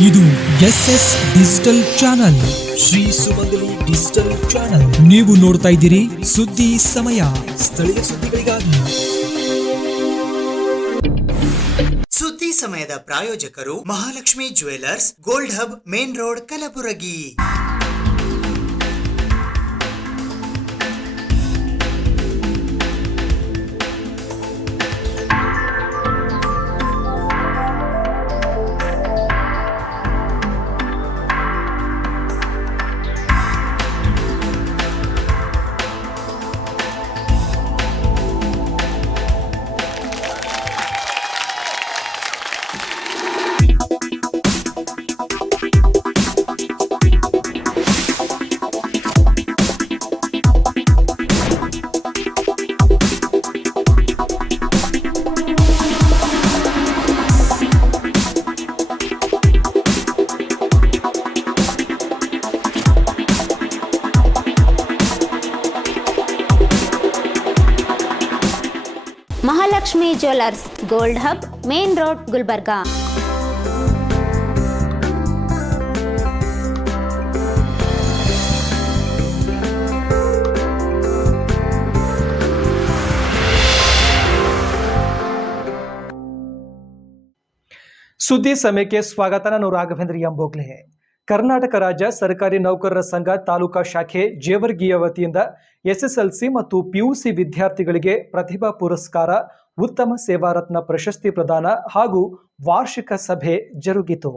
ಇದು SS digital channel, Shri ಸುಮಂಗಲಿ digital channel. ನೀವು ನೋಡ್ತಾ ಇದ್ದೀರಿ ಸುದ್ದಿ ಸಮಯ, ಸ್ಥಳೀಯ ಸುದ್ದಿಗಳಿಗಾಗಿ. ಸುದ್ದಿ ಸಮಯದ ಪ್ರಾಯೋಜಕರು Mahalakshmi jewellers, gold hub, main road, Kalaburagi. Mahalakshmi jewellers, gold hub, main road, Gulbarga. ಸುದ್ದಿ ಸಮಯಕ್ಕೆ ಸ್ವಾಗತ. ನಾನು ರಾಘವೇಂದ್ರ ಎಂಬೋಗ್ಲೆ. ಕರ್ನಾಟಕ ರಾಜ್ಯ ಸರ್ಕಾರಿ ನೌಕರರ ಸಂಘ ತಾಲೂಕಾ ಶಾಖೆ ಜೇವರ್ಗಿಯ ವತಿಯಿಂದ SSLC ಮತ್ತು PUC ವಿದ್ಯಾರ್ಥಿಗಳಿಗೆ ಪ್ರತಿಭಾ ಪುರಸ್ಕಾರ, ಉತ್ತಮ ಸೇವಾ ರತ್ನ ಪ್ರಶಸ್ತಿ ಪ್ರದಾನ ಹಾಗೂ ವಾರ್ಷಿಕ ಸಭೆ ಜರುಗಿತು.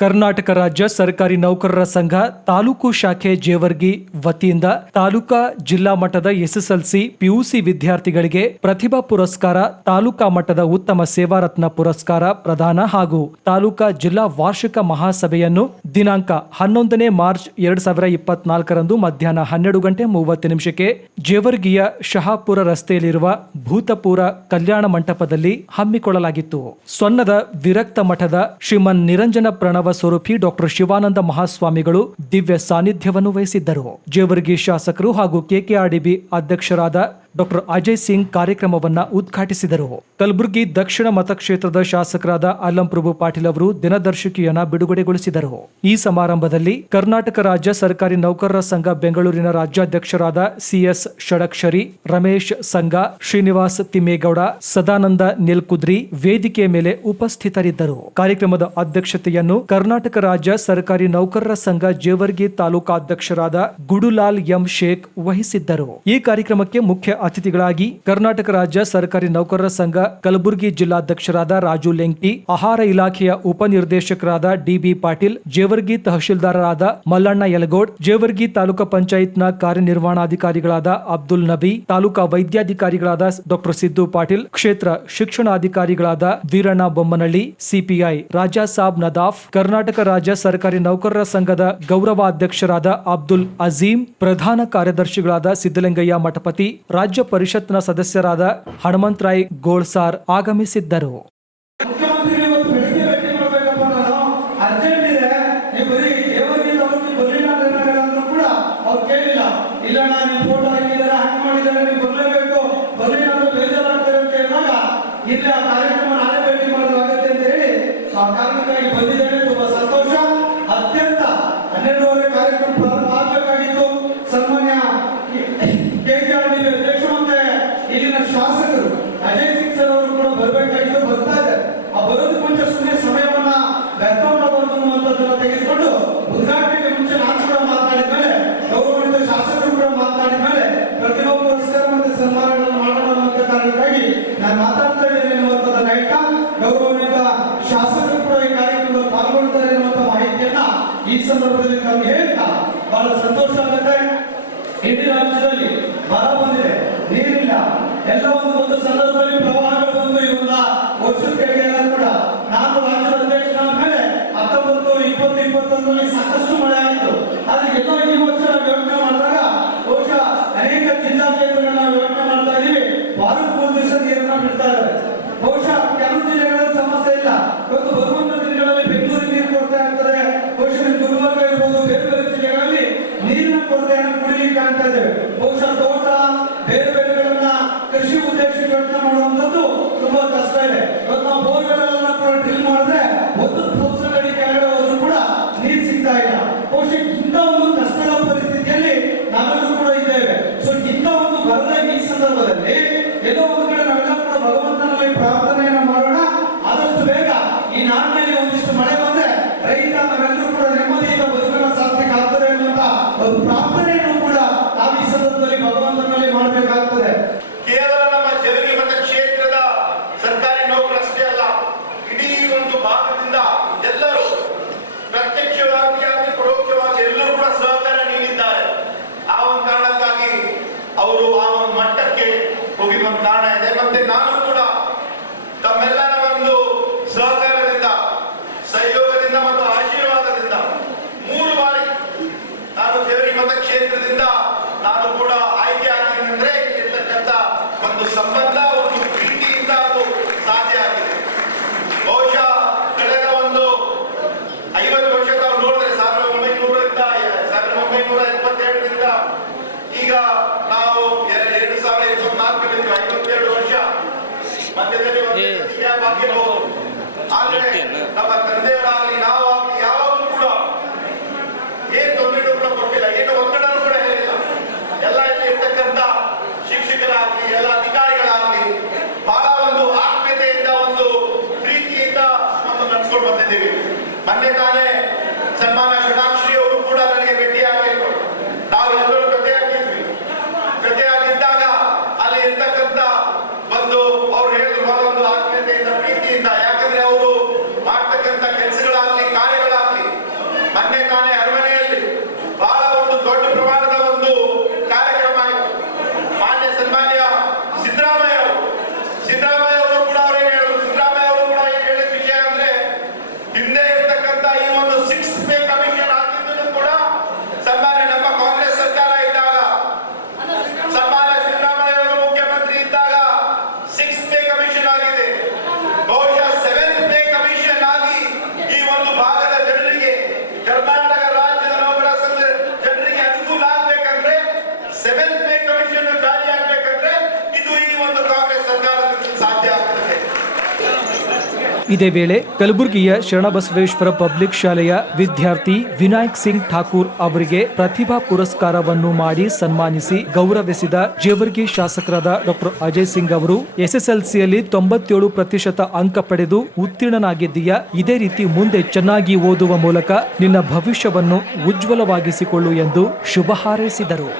ಕರ್ನಾಟಕ ರಾಜ್ಯ ಸರ್ಕಾರಿ ನೌಕರರ ಸಂಘ ತಾಲೂಕು ಶಾಖೆ ಜೇವರ್ಗಿ ವತಿಯಿಂದ ತಾಲೂಕಾ ಜಿಲ್ಲಾ ಮಟ್ಟದ SSLC PUC ವಿದ್ಯಾರ್ಥಿಗಳಿಗೆ ಪ್ರತಿಭಾ ಪುರಸ್ಕಾರ, ತಾಲೂಕಾ ಮಟ್ಟದ ಉತ್ತಮ ಸೇವಾ ರತ್ನ ಪುರಸ್ಕಾರ ಪ್ರದಾನ ಹಾಗೂ ತಾಲೂಕಾ ಜಿಲ್ಲಾ ವಾರ್ಷಿಕ ಮಹಾಸಭೆಯನ್ನು ದಿನಾಂಕ 11ನೇ ಮಾರ್ಚ್ 2024ರಂದು ಮಧ್ಯಾಹ್ನ 12:30 ಜೇವರ್ಗಿಯ ಶಹಾಪುರ ರಸ್ತೆಯಲ್ಲಿರುವ ಭೂತಪುರ ಕಲ್ಯಾಣ ಮಂಟಪದಲ್ಲಿ ಹಮ್ಮಿಕೊಳ್ಳಲಾಗಿತ್ತು. ಸೊನ್ನದ ವಿರಕ್ತ ಮಠದ ಶ್ರೀಮನ್ ನಿರಂಜನ ಪ್ರಣವ ಸ್ವರೂಪಿ ಡಾಕ್ಟರ್ ಶಿವಾನಂದ ಮಹಾಸ್ವಾಮಿಗಳು ದಿವ್ಯ ಸಾನ್ನಿಧ್ಯವನ್ನು ವಹಿಸಿದ್ದರು. ಜೇವರ್ಗಿ ಶಾಸಕರು ಹಾಗೂ KKRDB ಅಧ್ಯಕ್ಷರಾದ ಡಾಕ್ಟರ್ ಅಜಯ್ ಸಿಂಗ್ ಕಾರ್ಯಕ್ರಮವನ್ನು ಉದ್ಘಾಟಿಸಿದರು. ಕಲಬುರಗಿ ದಕ್ಷಿಣ ಮತಕ್ಷೇತ್ರದ ಶಾಸಕರಾದ ಅಲ್ಲಂ ಪ್ರಭು ಪಾಟೀಲ್ ಅವರು ದಿನದರ್ಶಿಕೆಯನ್ನು ಬಿಡುಗಡೆಗೊಳಿಸಿದರು. ಈ ಸಮಾರಂಭದಲ್ಲಿ ಕರ್ನಾಟಕ ರಾಜ್ಯ ಸರ್ಕಾರಿ ನೌಕರರ ಸಂಘ ಬೆಂಗಳೂರಿನ ರಾಜ್ಯಾಧ್ಯಕ್ಷರಾದ CS ಷಡಕ್ಷರಿ, ರಮೇಶ್ ಸಂಘ, ಶ್ರೀನಿವಾಸ್ ತಿಮ್ಮೇಗೌಡ, ಸದಾನಂದ ನೆಲ್ಕುದ್ರಿ ವೇದಿಕೆಯ ಮೇಲೆ ಉಪಸ್ಥಿತರಿದ್ದರು. ಕಾರ್ಯಕ್ರಮದ ಅಧ್ಯಕ್ಷತೆಯನ್ನು ಕರ್ನಾಟಕ ರಾಜ್ಯ ಸರ್ಕಾರಿ ನೌಕರರ ಸಂಘ ಜೇವರ್ಗಿ ತಾಲೂಕಾಧ್ಯಕ್ಷರಾದ ಗುಡುಲಾಲ್ ಎಂ ಶೇಖ್ ವಹಿಸಿದ್ದರು. ಈ ಕಾರ್ಯಕ್ರಮಕ್ಕೆ ಮುಖ್ಯ ಅತಿಥಿಗಳಾಗಿ ಕರ್ನಾಟಕ ರಾಜ್ಯ ಸರ್ಕಾರಿ ನೌಕರರ ಸಂಘ ಕಲಬುರಗಿ ಜಿಲ್ಲಾಧ್ಯಕ್ಷರಾದ ರಾಜು ಲೆಂಗ್ಟಿ, ಆಹಾರ ಇಲಾಖೆಯ ಉಪನಿರ್ದೇಶಕರಾದ DB ಪಾಟೀಲ್, ಜೇವರ್ಗಿ ತಹಶೀಲ್ದಾರರಾದ ಮಲ್ಲಣ್ಣ ಯಲಗೋಡ್, ಜೇವರ್ಗಿ ತಾಲೂಕಾ ಪಂಚಾಯತ್ನ ಕಾರ್ಯನಿರ್ವಹಣಾಧಿಕಾರಿಗಳಾದ ಅಬ್ದುಲ್ ನಬಿ, ತಾಲೂಕಾ ವೈದ್ಯಾಧಿಕಾರಿಗಳಾದ ಡಾಕ್ಟರ್ ಸಿದ್ದು ಪಾಟೀಲ್, ಕ್ಷೇತ್ರ ಶಿಕ್ಷಣಾಧಿಕಾರಿಗಳಾದ ವೀರಣ್ಣ ಬೊಮ್ಮನಹಳ್ಳಿ, CPI ರಾಜಾ ಸಾಬ್ ನದಾಫ್, ಕರ್ನಾಟಕ ರಾಜ್ಯ ಸರ್ಕಾರಿ ನೌಕರರ ಸಂಘದ ಗೌರವಾಧ್ಯಕ್ಷರಾದ ಅಬ್ದುಲ್ ಅಜೀಂ, ಪ್ರಧಾನ ಕಾರ್ಯದರ್ಶಿಗಳಾದ ಸಿದ್ದಲಿಂಗಯ್ಯ ಮಠಪತಿ, ರಾಜ್ಯ ಪರಿಷತ್ನ ಸದಸ್ಯರಾದ ಹನುಮಂತರಾಯ್ ಗೋಳ್ಸಾರ್ ಆಗಮಿಸಿದ್ದರು. ಈ ಸಂದರ್ಭದಲ್ಲಿ ನಮಗೆ ಹೇಳ್ತಾ ಬಹಳ ಸಂತೋಷ ಆಗುತ್ತೆ. ಇಡೀ ರಾಜ್ಯದಲ್ಲಿ ಬರ ಬಂದಿದೆ, ನೀರಿಲ್ಲ, ಎಲ್ಲ ಒಂದು ಸಂದರ್ಭದಲ್ಲಿ ಪ್ರವಾಹಗಳು ಬಂದು ಇವನ್ನ ವರ್ಷದ ಕೆಳಗೆ ಕೂಡ ನಾನು ರಾಜ್ಯದ ಅಧ್ಯಕ್ಷನ ಮೇಲೆ 19, 20, 21ರಲ್ಲಿ ಸಾಕಷ್ಟು ಮಳೆ ಆಯಿತು. ಆದ್ರೆ ಎಲ್ಲೋ ಈ ವರ್ಷ ಯೋಚನೆ ಮಾಡಿದಾಗ ಬಹುಶಃ ಅನೇಕ ಜಿಲ್ಲಾ ಕೇಂದ್ರಗಳನ್ನ ಯೋಚನೆ ಮಾಡ್ತಾ ಇದೀವಿ, ವಾರದ 3 ದಿವಸ ನೀರನ್ನ ಬಿಡ್ತಾ ಇದ್ದಾರೆ. ಬಹುಶಃ ಕೆಲವು ಜಿಲ್ಲೆಗಳಲ್ಲಿ ಸಮಸ್ಯೆ ಇಲ್ಲ, ಇವತ್ತು ಬರುವಂತ ದಿನಗಳಲ್ಲಿ ಬೆಂಗಳೂರಿಗೆ ನೀರು ಕೊಡ್ತಾ ಇರ್ತಾರೆ, ಬಹುಶಃ ಗುಲ್ಬರ್ಗ ಇರ್ಬೋದು, ಬೇರೆ ಬೇರೆ ಜಿಲ್ಲೆಗಳಲ್ಲಿ ನೀರಿನ ಕೊರತೆಯನ್ನು ಕುಡಿಲಿಕ್ಕೆ ಕಾಣ್ತಾ ಇದ್ದೇವೆ. ಬಹುಶಃ ತೋಟ ಬೇರೆ ಬೇರೆಗಳನ್ನ ಕೃಷಿ ಉದ್ದೇಶಕ್ಕೆ ಯೋಚನೆ ಮಾಡುವಂತದ್ದು ತುಂಬಾ ಕಷ್ಟ ಇದೆ. ಇವತ್ತು ನಾವು ಬೋರ್ಗಳೆಲ್ಲ ಕೂಡ ನಾಡಿನಲ್ಲಿ ಒಂದಿಷ್ಟು ಮಳೆ ಬಂದ್ರೆ ರೈತ ನಾವೆಲ್ಲರೂ ಕೂಡ ನೆಮ್ಮದಿಯಿಂದ ಬದುಕನ್ನು ಸಾಧಿಸಲಿಕ್ಕೆ ಆಗ್ತದೆ ಅನ್ನುವಂತ ಒಂದು ಪ್ರಾರ್ಥನೆಯನ್ನು ಕೂಡ ನಾವು ಈ ಸಂದರ್ಭದಲ್ಲಿ ಭಗವಂತನಲ್ಲಿ ಮಾಡಬೇಕಾಗ್ತದೆ. ಕೇವಲ ನಮ್ಮ ಜವರಿಗೆ ಮತ ಕ್ಷೇತ್ರದ ಸರ್ಕಾರಿ ನೌಕರಷ್ಟೇ ಅಲ್ಲ, ಇಡೀ ಒಂದು ಭಾಗದಿಂದ ಎಲ್ಲರೂ ಪ್ರತ್ಯಕ್ಷವಾಗಿ ಆಗಲಿ ಪರೋಕ್ಷವಾಗಿ ಎಲ್ಲರೂ ಕೂಡ ಸಹಕಾರ ನೀಡಿದ್ದಾರೆ. ಆ ಒಂದು ಕಾರಣಕ್ಕಾಗಿ ಅವರು ಆ ಒಂದು ಮಟ್ಟಕ್ಕೆ ಹೋಗಿರುವ ಒಂದು ಕಾರಣ ಇದೆ. ಮತ್ತೆ ನಾನು ಕೂಡ ತಮ್ಮೆಲ್ಲರ ಒಂದು ಸಹಕಾರದಿಂದ, ಸಹಯೋಗದಿಂದ ಮತ್ತು ಆಶೀರ್ವಾದದಿಂದ 3 ಬಾರಿ ನಾನು ಜವರಿಗೆ ಮತ ಕ್ಷೇತ್ರದಿಂದ ನಾನು ಕೂಡ ಆಯ್ಕೆ ಆಗಿದ್ದೀನಿ ಅಂದ್ರೆ ಇರ್ತಕ್ಕಂಥ ಒಂದು ಸಂಬಂಧ, ಒಂದು ಪ್ರೀತಿಯಿಂದ ಅದು ಸಾಧ್ಯ ಆಗಿದೆ. ಬಹುಶಃ ಕಳೆದ ಒಂದು 50 ವರ್ಷ ನಾವು ನೋಡಿದ್ರೆ 1972ರಿಂದ ಈಗ ನಾವು 2024 52 ವರ್ಷ ಮಧ್ಯದಲ್ಲಿ ಗ್ಯಾಪ್ ಆಗಿರಬಹುದು. ಆದ್ರೆ ನಮ್ಮ ತಂದೆಯವರಾಗಲಿ ನಾವಾಗಲಿ ಯಾವಾಗಲೂ ಕೂಡ ಏನ್ ತೊಂದರೆ ಕೂಡ ಕೊಟ್ಟಿಲ್ಲ, ಏನು ಒತ್ತಡನೂ ಕೂಡ ಹೇಳಿಲ್ಲ. ಎಲ್ಲ ಇಲ್ಲಿ ಇರ್ತಕ್ಕಂಥ ಶಿಕ್ಷಕರಾಗಲಿ ಎಲ್ಲ ಅಧಿಕಾರಿಗಳಾಗಲಿ ಬಹಳ ಒಂದು ಆತ್ಮೀಯತೆಯಿಂದ ಒಂದು ಪ್ರೀತಿಯಿಂದ ನಾವು ನಡ್ಸ್ಕೊಂಡು ಬಂದಿದ್ದೀವಿ. ಮೊನ್ನೆ ತಾನೇ ಸನ್ಮಾನ ಷಡಾಕ್ಷಿ ಅವರು ಕೂಡ ನನಗೆ ಭೇಟಿಯಾಗಬೇಕು. ನಾವೆಲ್ಲರೂ ಜೊತೆಯಾಗಿದ್ದಾಗ ಅಲ್ಲಿ ಇರ್ತಕ್ಕಂಥ ಒಂದು ಅವ್ರು ಹೇಳಿದ್ರು ಬಹಳ ಒಂದು ಆತ್ಮೀಯತೆಯಿಂದ ಪ್ರೀತಿಯಿಂದ, ಯಾಕಂದ್ರೆ ಅವರು ಮಾಡ್ತಕ್ಕಂಥ ಕೆಲಸಗಳಾಗ್ಲಿ ಕಾರ್ಯಗಳಾಗ್ಲಿ ಮೊನ್ನೆ ತಾನೇ ಅರಮನೆಯಲ್ಲಿ ಬಹಳ ಒಂದು ದೊಡ್ಡ ಪ್ರಮಾಣದ ಒಂದು ಕಾರ್ಯಕ್ರಮ ಆಯಿತು. ಮಾನ್ಯ ಸನ್ಮಾನ್ಯ ಸಿದ್ದರಾಮಯ್ಯ ಅವರು ಕೂಡ ಅವರೇನು ಹೇಳಿದ್ರು, ಸಿದ್ದರಾಮಯ್ಯ ಅವರು ಕೂಡ ಏನ್ ಹೇಳಿದ ವಿಷಯ ಅಂದ್ರೆ ಹಿಂದೆ ಇರ್ತಕ್ಕಂಥ ಈ ಒಂದು 6th ಪೇ ಕಮಿಷನ್ ಆಗಿದ್ದು ಕೂಡ ಸನ್ಮಾನ್ಯ ನಮ್ಮ ಕಾಂಗ್ರೆಸ್ ಸರ್ಕಾರ ಇದ್ದಾಗ, ಸನ್ಮಾನ್ಯ ಸಿದ್ದರಾಮಯ್ಯ ಅವರು ಮುಖ್ಯಮಂತ್ರಿ ಇದ್ದಾಗ 6th ಪೇ ಕಮಿಷನ್ ಆಗಿದೆ. ಬಹುಶಃ 7th ಪೇ ಕಮಿಷನ್ ಆಗಿ ಈ ಒಂದು ಭಾಗದ ಜನರಿಗೆ, ಕರ್ನಾಟಕ ರಾಜ್ಯದ ನೌಕರ ಸಂಘದ ಜನರಿಗೆ ಅನುಕೂಲ ಆಗ್ಬೇಕಂದ್ರೆ 7th ಪೇ ಕಮಿಷನ್ ಜಾರಿ ಆಗ್ಬೇಕಂದ್ರೆ ಇದು ಈ ಒಂದು ಕಾಂಗ್ರೆಸ್ ಸರ್ಕಾರದಿಂದ ಸಾಧ್ಯ ಆಗ್ತದೆ. ಇದೇ ವೇಳೆ ಕಲಬುರಗಿಯ ಶರಣಬಸವೇಶ್ವರ ಪಬ್ಲಿಕ್ ಶಾಲೆಯ ವಿದ್ಯಾರ್ಥಿ ವಿನಾಯಕ್ ಸಿಂಗ್ ಠಾಕೂರ್ ಅವರಿಗೆ ಪ್ರತಿಭಾ ಪುರಸ್ಕಾರವನ್ನು ಮಾಡಿ ಸನ್ಮಾನಿಸಿ ಗೌರವಿಸಿದ ಜೇವರ್ಗಿ ಶಾಸಕರಾದ ಡಾಕ್ಟರ್ ಅಜಯ್ ಸಿಂಗ್ ಅವರು, ಎಸ್ಎಸ್ಎಲ್ಸಿಯಲ್ಲಿ 97% ಅಂಕ ಪಡೆದು ಉತ್ತೀರ್ಣನಾಗಿದ್ದೀಯಾ, ಇದೇ ರೀತಿ ಮುಂದೆ ಚೆನ್ನಾಗಿ ಓದುವ ಮೂಲಕ ನಿನ್ನ ಭವಿಷ್ಯವನ್ನು ಉಜ್ವಲವಾಗಿಸಿಕೊಳ್ಳು ಎಂದು ಶುಭ ಹಾರೈಸಿದರು.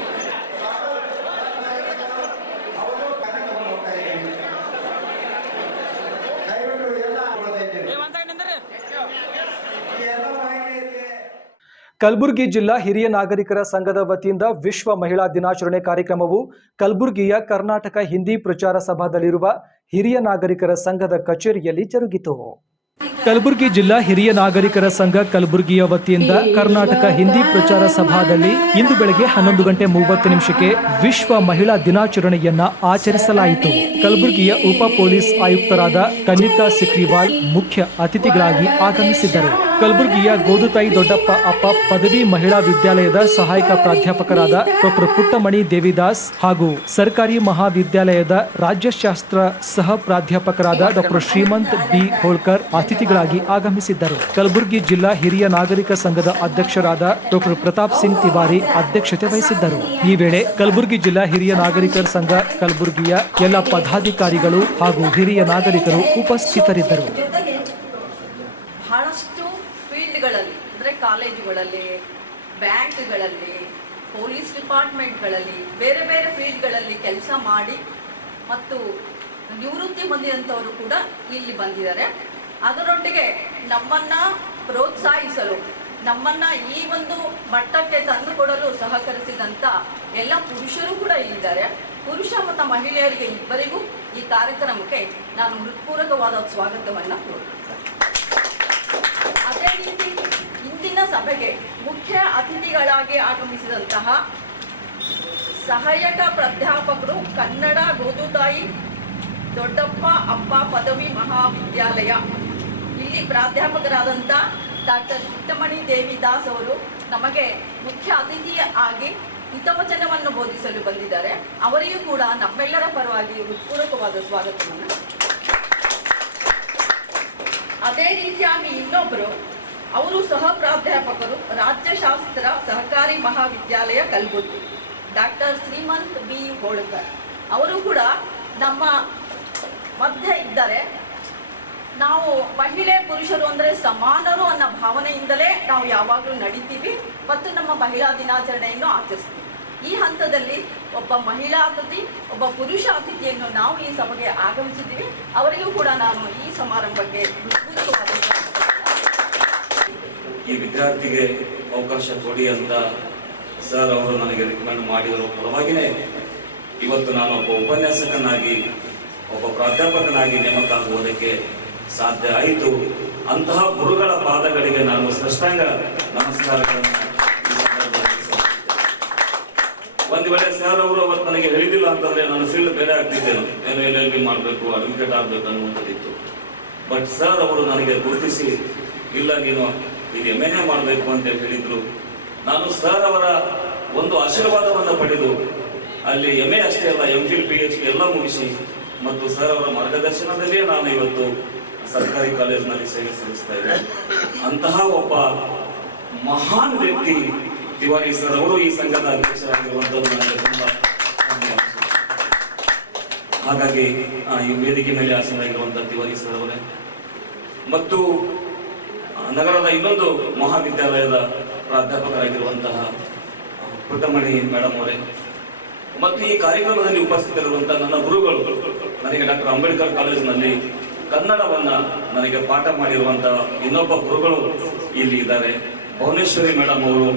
ಕಲಬುರಗಿ ಜಿಲ್ಲಾ ಹಿರಿಯ ನಾಗರಿಕರ ಸಂಘದ ವತಿಯಿಂದ ವಿಶ್ವ ಮಹಿಳಾ ದಿನಾಚರಣೆ ಕಾರ್ಯಕ್ರಮವು ಕಲಬುರಗಿಯ ಕರ್ನಾಟಕ ಹಿಂದಿ ಪ್ರಚಾರ ಸಭಾದಲ್ಲಿರುವ ಹಿರಿಯ ನಾಗರಿಕರ ಸಂಘದ ಕಚೇರಿಯಲ್ಲಿ ಜರುಗಿತು. ಕಲಬುರಗಿ ಜಿಲ್ಲಾ ಹಿರಿಯ ನಾಗರಿಕರ ಸಂಘ ಕಲಬುರಗಿಯ ವತಿಯಿಂದ ಕರ್ನಾಟಕ ಹಿಂದಿ ಪ್ರಚಾರ ಸಭಾದಲ್ಲಿ ಇಂದು ಬೆಳಗ್ಗೆ 11:30 ವಿಶ್ವ ಮಹಿಳಾ ದಿನಾಚರಣೆಯನ್ನ ಆಚರಿಸಲಾಯಿತು. ಕಲಬುರಗಿಯ ಉಪ ಪೊಲೀಸ್ ಆಯುಕ್ತರಾದ ಕನ್ನಿಕಾ ಸಿಕ್ರಿವಾಲ್ ಮುಖ್ಯ ಅತಿಥಿಗಳಾಗಿ ಆಗಮಿಸಿದ್ದರು. ಕಲಬುರಗಿಯ ಗೋದುತಾಯಿ ದೊಡ್ಡಪ್ಪ ಅಪ್ಪ ಪದವಿ ಮಹಿಳಾ ವಿದ್ಯಾಲಯದ ಸಹಾಯಕ ಪ್ರಾಧ್ಯಾಪಕರಾದ ಡಾಕ್ಟರ್ ಪುಟ್ಟಮಣಿ ದೇವಿದಾಸ್ ಹಾಗೂ ಸರ್ಕಾರಿ ಮಹಾವಿದ್ಯಾಲಯದ ರಾಜ್ಯಶಾಸ್ತ್ರ ಸಹ ಪ್ರಾಧ್ಯಾಪಕರಾದ ಡಾಕ್ಟರ್ ಶ್ರೀಮಂತ್ ಬಿ ಹೋಳ್ಕರ್ ಅತಿಥಿಗಳಾಗಿ ಆಗಮಿಸಿದ್ದರು. ಕಲಬುರಗಿ ಜಿಲ್ಲಾ ಹಿರಿಯ ನಾಗರಿಕ ಸಂಘದ ಅಧ್ಯಕ್ಷರಾದ ಡಾಕ್ಟರ್ ಪ್ರತಾಪ್ ಸಿಂಗ್ ತಿವಾರಿ ಅಧ್ಯಕ್ಷತೆ ವಹಿಸಿದ್ದರು. ಈ ವೇಳೆ ಕಲಬುರಗಿ ಜಿಲ್ಲಾ ಹಿರಿಯ ನಾಗರಿಕರ ಸಂಘ ಕಲಬುರಗಿಯ ಎಲ್ಲ ಪದಾಧಿಕಾರಿಗಳು ಹಾಗೂ ಹಿರಿಯ ನಾಗರಿಕರು ಉಪಸ್ಥಿತರಿದ್ದರು. ಬಹಳಷ್ಟು ಫೀಲ್ಡ್ಗಳಲ್ಲಿ ಅಂದರೆ ಕಾಲೇಜುಗಳಲ್ಲಿ, ಬ್ಯಾಂಕ್ಗಳಲ್ಲಿ, ಪೊಲೀಸ್ ಡಿಪಾರ್ಟ್ಮೆಂಟ್ಗಳಲ್ಲಿ, ಬೇರೆ ಬೇರೆ ಫೀಲ್ಡ್ಗಳಲ್ಲಿ ಕೆಲಸ ಮಾಡಿ ಮತ್ತು ನಿವೃತ್ತಿ ಹೊಂದಿದಂಥವರು ಕೂಡ ಇಲ್ಲಿ ಬಂದಿದ್ದಾರೆ. ಅದರೊಟ್ಟಿಗೆ ನಮ್ಮನ್ನು ಪ್ರೋತ್ಸಾಹಿಸಲು, ನಮ್ಮನ್ನು ಈ ಒಂದು ಮಟ್ಟಕ್ಕೆ ತಂದುಕೊಡಲು ಸಹಕರಿಸಿದಂಥ ಎಲ್ಲ ಪುರುಷರು ಕೂಡ ಇಲ್ಲಿದ್ದಾರೆ. ಪುರುಷ ಮತ್ತು ಮಹಿಳೆಯರಿಗೆ ಇಬ್ಬರಿಗೂ ಈ ಕಾರ್ಯಕ್ರಮಕ್ಕೆ ನಾನು ಹೃತ್ಪೂರ್ವಕವಾದ ಸ್ವಾಗತವನ್ನು ಕೋರುತ್ತೇನೆ. ಅದೇ ರೀತಿ ಇಂದಿನ ಸಭೆಗೆ ಮುಖ್ಯ ಅತಿಥಿಗಳಾಗಿ ಆಗಮಿಸಿದಂತಹ ಸಹಾಯಕ ಪ್ರಾಧ್ಯಾಪಕರು ಕನ್ನಡ ಗೋದುತಾಯಿ ದೊಡ್ಡಪ್ಪ ಅಪ್ಪ ಪದವಿ ಮಹಾವಿದ್ಯಾಲಯ, ಇಲ್ಲಿ ಪ್ರಾಧ್ಯಾಪಕರಾದಂಥ ಡಾಕ್ಟರ್ ಪುಟ್ಟಮಣಿ ದೇವಿದಾಸ್ ಅವರು ನಮಗೆ ಮುಖ್ಯ ಅತಿಥಿ ಆಗಿ ಹಿತವಚನವನ್ನು ಬೋಧಿಸಲು ಬಂದಿದ್ದಾರೆ. ಅವರಿಗೂ ಕೂಡ ನಮ್ಮೆಲ್ಲರ ಪರವಾಗಿ ಹೃತ್ಪೂರ್ವಕವಾದ ಸ್ವಾಗತವನ್ನು. ಅದೇ ರೀತಿಯಾಗಿ ಇನ್ನೊಬ್ಬರು, ಅವರು ಸಹ ಪ್ರಾಧ್ಯಾಪಕರು ರಾಜ್ಯಶಾಸ್ತ್ರ ಸಹಕಾರಿ ಮಹಾವಿದ್ಯಾಲಯ ಕಲಬುರಗಿ, ಡಾಕ್ಟರ್ ಶ್ರೀಮಂತ್ ಬಿ ಹೋಳ್ಕರ್. ಅವರು ಕೂಡ ನಮ್ಮ ಮಧ್ಯೆ ಇದ್ದಾರೆ. ನಾವು ಮಹಿಳೆ ಪುರುಷರು ಅಂದರೆ ಸಮಾನರು ಅನ್ನೋ ಭಾವನೆಯಿಂದಲೇ ನಾವು ಯಾವಾಗಲೂ ನಡೀತೀವಿ ಮತ್ತು ನಮ್ಮ ಮಹಿಳಾ ದಿನಾಚರಣೆಯನ್ನು ಆಚರಿಸ್ತೀವಿ. ಈ ಹಂತದಲ್ಲಿ ಒಬ್ಬ ಮಹಿಳಾ ಅತಿಥಿ, ಒಬ್ಬ ಪುರುಷ ಅತಿಥಿಯನ್ನು ನಾವು ಈ ಸಭೆಗೆ ಆಗಮಿಸಿದ್ದೀವಿ. ಅವರಿಗೂ ಕೂಡ ನಾನು ಈ ಸಮಾರಂಭಕ್ಕೆ ಈ ವಿದ್ಯಾರ್ಥಿಗೆ ಅವಕಾಶ ಕೊಡಿ ಅಂತ ಸರ್ ಅವರು ನನಗೆ ರಿಕಮೆಂಡ್ ಮಾಡಿರೋ ಫಲವಾಗಿಯೇ ಇವತ್ತು ನಾನು ಒಬ್ಬ ಉಪನ್ಯಾಸಕನಾಗಿ, ಒಬ್ಬ ಪ್ರಾಧ್ಯಾಪಕನಾಗಿ ನೇಮಕ ಆಗುವುದಕ್ಕೆ ಸಾಧ್ಯ ಆಯಿತು. ಅಂತಹ ಗುರುಗಳ ಪಾದಗಳಿಗೆ ನಾನು ಸಾಷ್ಟಾಂಗ ನಮಸ್ಕಾರಗಳನ್ನು ಈ ಸಂದರ್ಭದಲ್ಲಿ ಒಂದು ವೇಳೆ ಸರ್ ಅವರು ಅವತ್ತು ನನಗೆ ಹೇಳಿದಿಲ್ಲ ಅಂತಂದ್ರೆ ನಾನು ಫೀಲ್ಡ್ ಬೇರೆ ಆಗ್ತಿದ್ದೇನೆ, ಏನೋ LLB ಮಾಡಬೇಕು, ಅಡ್ವೊಕೇಟ್ ಆಗಬೇಕು ಅನ್ನುವಂಥದ್ದಿತ್ತು. ಬಟ್ ಸರ್ ಅವರು ನನಗೆ ಗುರುತಿಸಿ, ಇಲ್ಲ ನೀನು ಇದು MA ಮಾಡಬೇಕು ಅಂತ ಹೇಳಿದ್ರು. ನಾನು ಸರ್ ಅವರ ಒಂದು ಆಶೀರ್ವಾದವನ್ನು ಪಡೆದು ಅಲ್ಲಿ MA ಅಷ್ಟೇ ಅಲ್ಲ, MPhil PhD ಎಲ್ಲ ಮುಗಿಸಿ ಮತ್ತು ಸರ್ ಅವರ ಮಾರ್ಗದರ್ಶನದಲ್ಲಿಯೇ ನಾನು ಇವತ್ತು ಸರ್ಕಾರಿ ಕಾಲೇಜಿನಲ್ಲಿ ಸೇವೆ ಸಲ್ಲಿಸ್ತಾ ಇದ್ದೇನೆ. ಅಂತಹ ಒಬ್ಬ ಮಹಾನ್ ವ್ಯಕ್ತಿ ತಿವಾರಿ ಸರ್ ಅವರು ಈ ಸಂಘದ ಅಧ್ಯಕ್ಷರಾಗಿರುವಂಥದ್ದು ನನಗೆ ತುಂಬಾ ಹೆಮ್ಮೆ. ಹಾಗಾಗಿ ಈ ವೇದಿಕೆ ಮೇಲೆ ಆಸೀನರಾಗಿರುವಂತಹ ತಿವಾರಿ ಸರ್ ಅವರೇ ಮತ್ತು ನಗರದ ಇನ್ನೊಂದು ಮಹಾವಿದ್ಯಾಲಯದ ಪ್ರಾಧ್ಯಾಪಕರಾಗಿರುವಂತಹ ಪುಟ್ಟಮಣಿ ಮೇಡಮ್ ಅವರೇ ಮತ್ತು ಈ ಕಾರ್ಯಕ್ರಮದಲ್ಲಿ ಉಪಸ್ಥಿತರಿರುವಂತಹ ನನ್ನ ಗುರುಗಳು, ನನಗೆ ಡಾಕ್ಟರ್ ಅಂಬೇಡ್ಕರ್ ಕಾಲೇಜಿನಲ್ಲಿ ಕನ್ನಡವನ್ನ ನನಗೆ ಪಾಠ ಮಾಡಿರುವಂತಹ ಇನ್ನೊಬ್ಬ ಗುರುಗಳು ಇಲ್ಲಿ ಇದ್ದಾರೆ. ಭುವನೇಶ್ವರಿ ಮೇಡಮ್ ಅವರು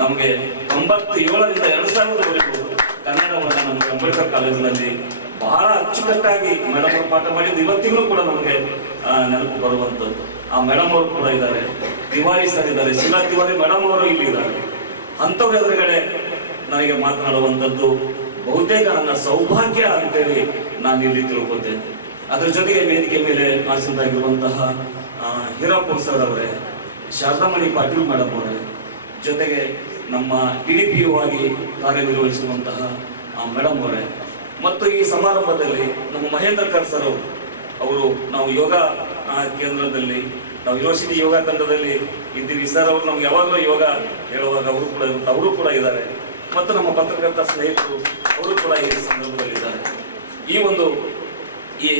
ನಮಗೆ 97ರಿಂದ 2000ವರೆಗೂ ಕನ್ನಡವನ್ನ ನಮಗೆ ಅಂಬೇಡ್ಕರ್ ಕಾಲೇಜಿನಲ್ಲಿ ಬಹಳ ಅಚ್ಚುಕಟ್ಟಾಗಿ ಮೇಡಮ್ ಅವರು ಪಾಠ ಮಾಡಿದ್ದು ಇವತ್ತಿಗೂ ಕೂಡ ನಮಗೆ ನೆನಪು ಬರುವಂಥದ್ದು. ಆ ಮೇಡಮ್ ಅವರು ಕೂಡ ಇದ್ದಾರೆ, ತಿವಾರಿ ಸರ್ ಇದ್ದಾರೆ, ಶಿಲಾ ತಿವಾರಿ ಮೇಡಮ್ ಅವರು ಇಲ್ಲಿ ಇದ್ದಾರೆ. ಅಂಥವ್ರ ಎದುರುಗಡೆ ನನಗೆ ಮಾತನಾಡುವಂಥದ್ದು ಬಹುತೇಕ ನನ್ನ ಸೌಭಾಗ್ಯ ಅಂತೇಳಿ ನಾನು ಇಲ್ಲಿ ತಿಳ್ಕೊತೇನೆ. ಅದರ ಜೊತೆಗೆ ವೇದಿಕೆ ಮೇಲೆ ಆಸೀನರಾಗಿರುವಂತಹ ಹೀರಾಪುರ್ ಸರ್ ಅವರೇ, ಶಾರದಾಮಣಿ ಪಾಟೀಲ್ ಮೇಡಮ್ ಅವರೇ, ಜೊತೆಗೆ ನಮ್ಮ DDPO ಆಗಿ ಕಾರ್ಯನಿರ್ವಹಿಸುವಂತಹ ಮೇಡಮ್ ಅವರೇ ಮತ್ತು ಈ ಸಮಾರಂಭದಲ್ಲಿ ನಮ್ಮ ಮಹೇಂದ್ರಕರ್ ಸರ್ ಅವರು ನಾವು ಯೋಗ ಕೇಂದ್ರದಲ್ಲಿ, ನಾವು ಯೂನಿವರ್ಸಿಟಿ ಯೋಗ ತಂಡದಲ್ಲಿ ಇದ್ದೀವಿ. ಸರ್ ಅವರು ನಮ್ಗೆ ಯಾವಾಗಲೂ ಯೋಗ ಹೇಳುವಾಗ ಅವರು ಕೂಡ ಇದ್ದಾರೆ ಮತ್ತು ನಮ್ಮ ಪತ್ರಕರ್ತ ಸ್ನೇಹಿತರು ಅವರು ಕೂಡ ಈ ಸಂದರ್ಭದಲ್ಲಿದ್ದಾರೆ.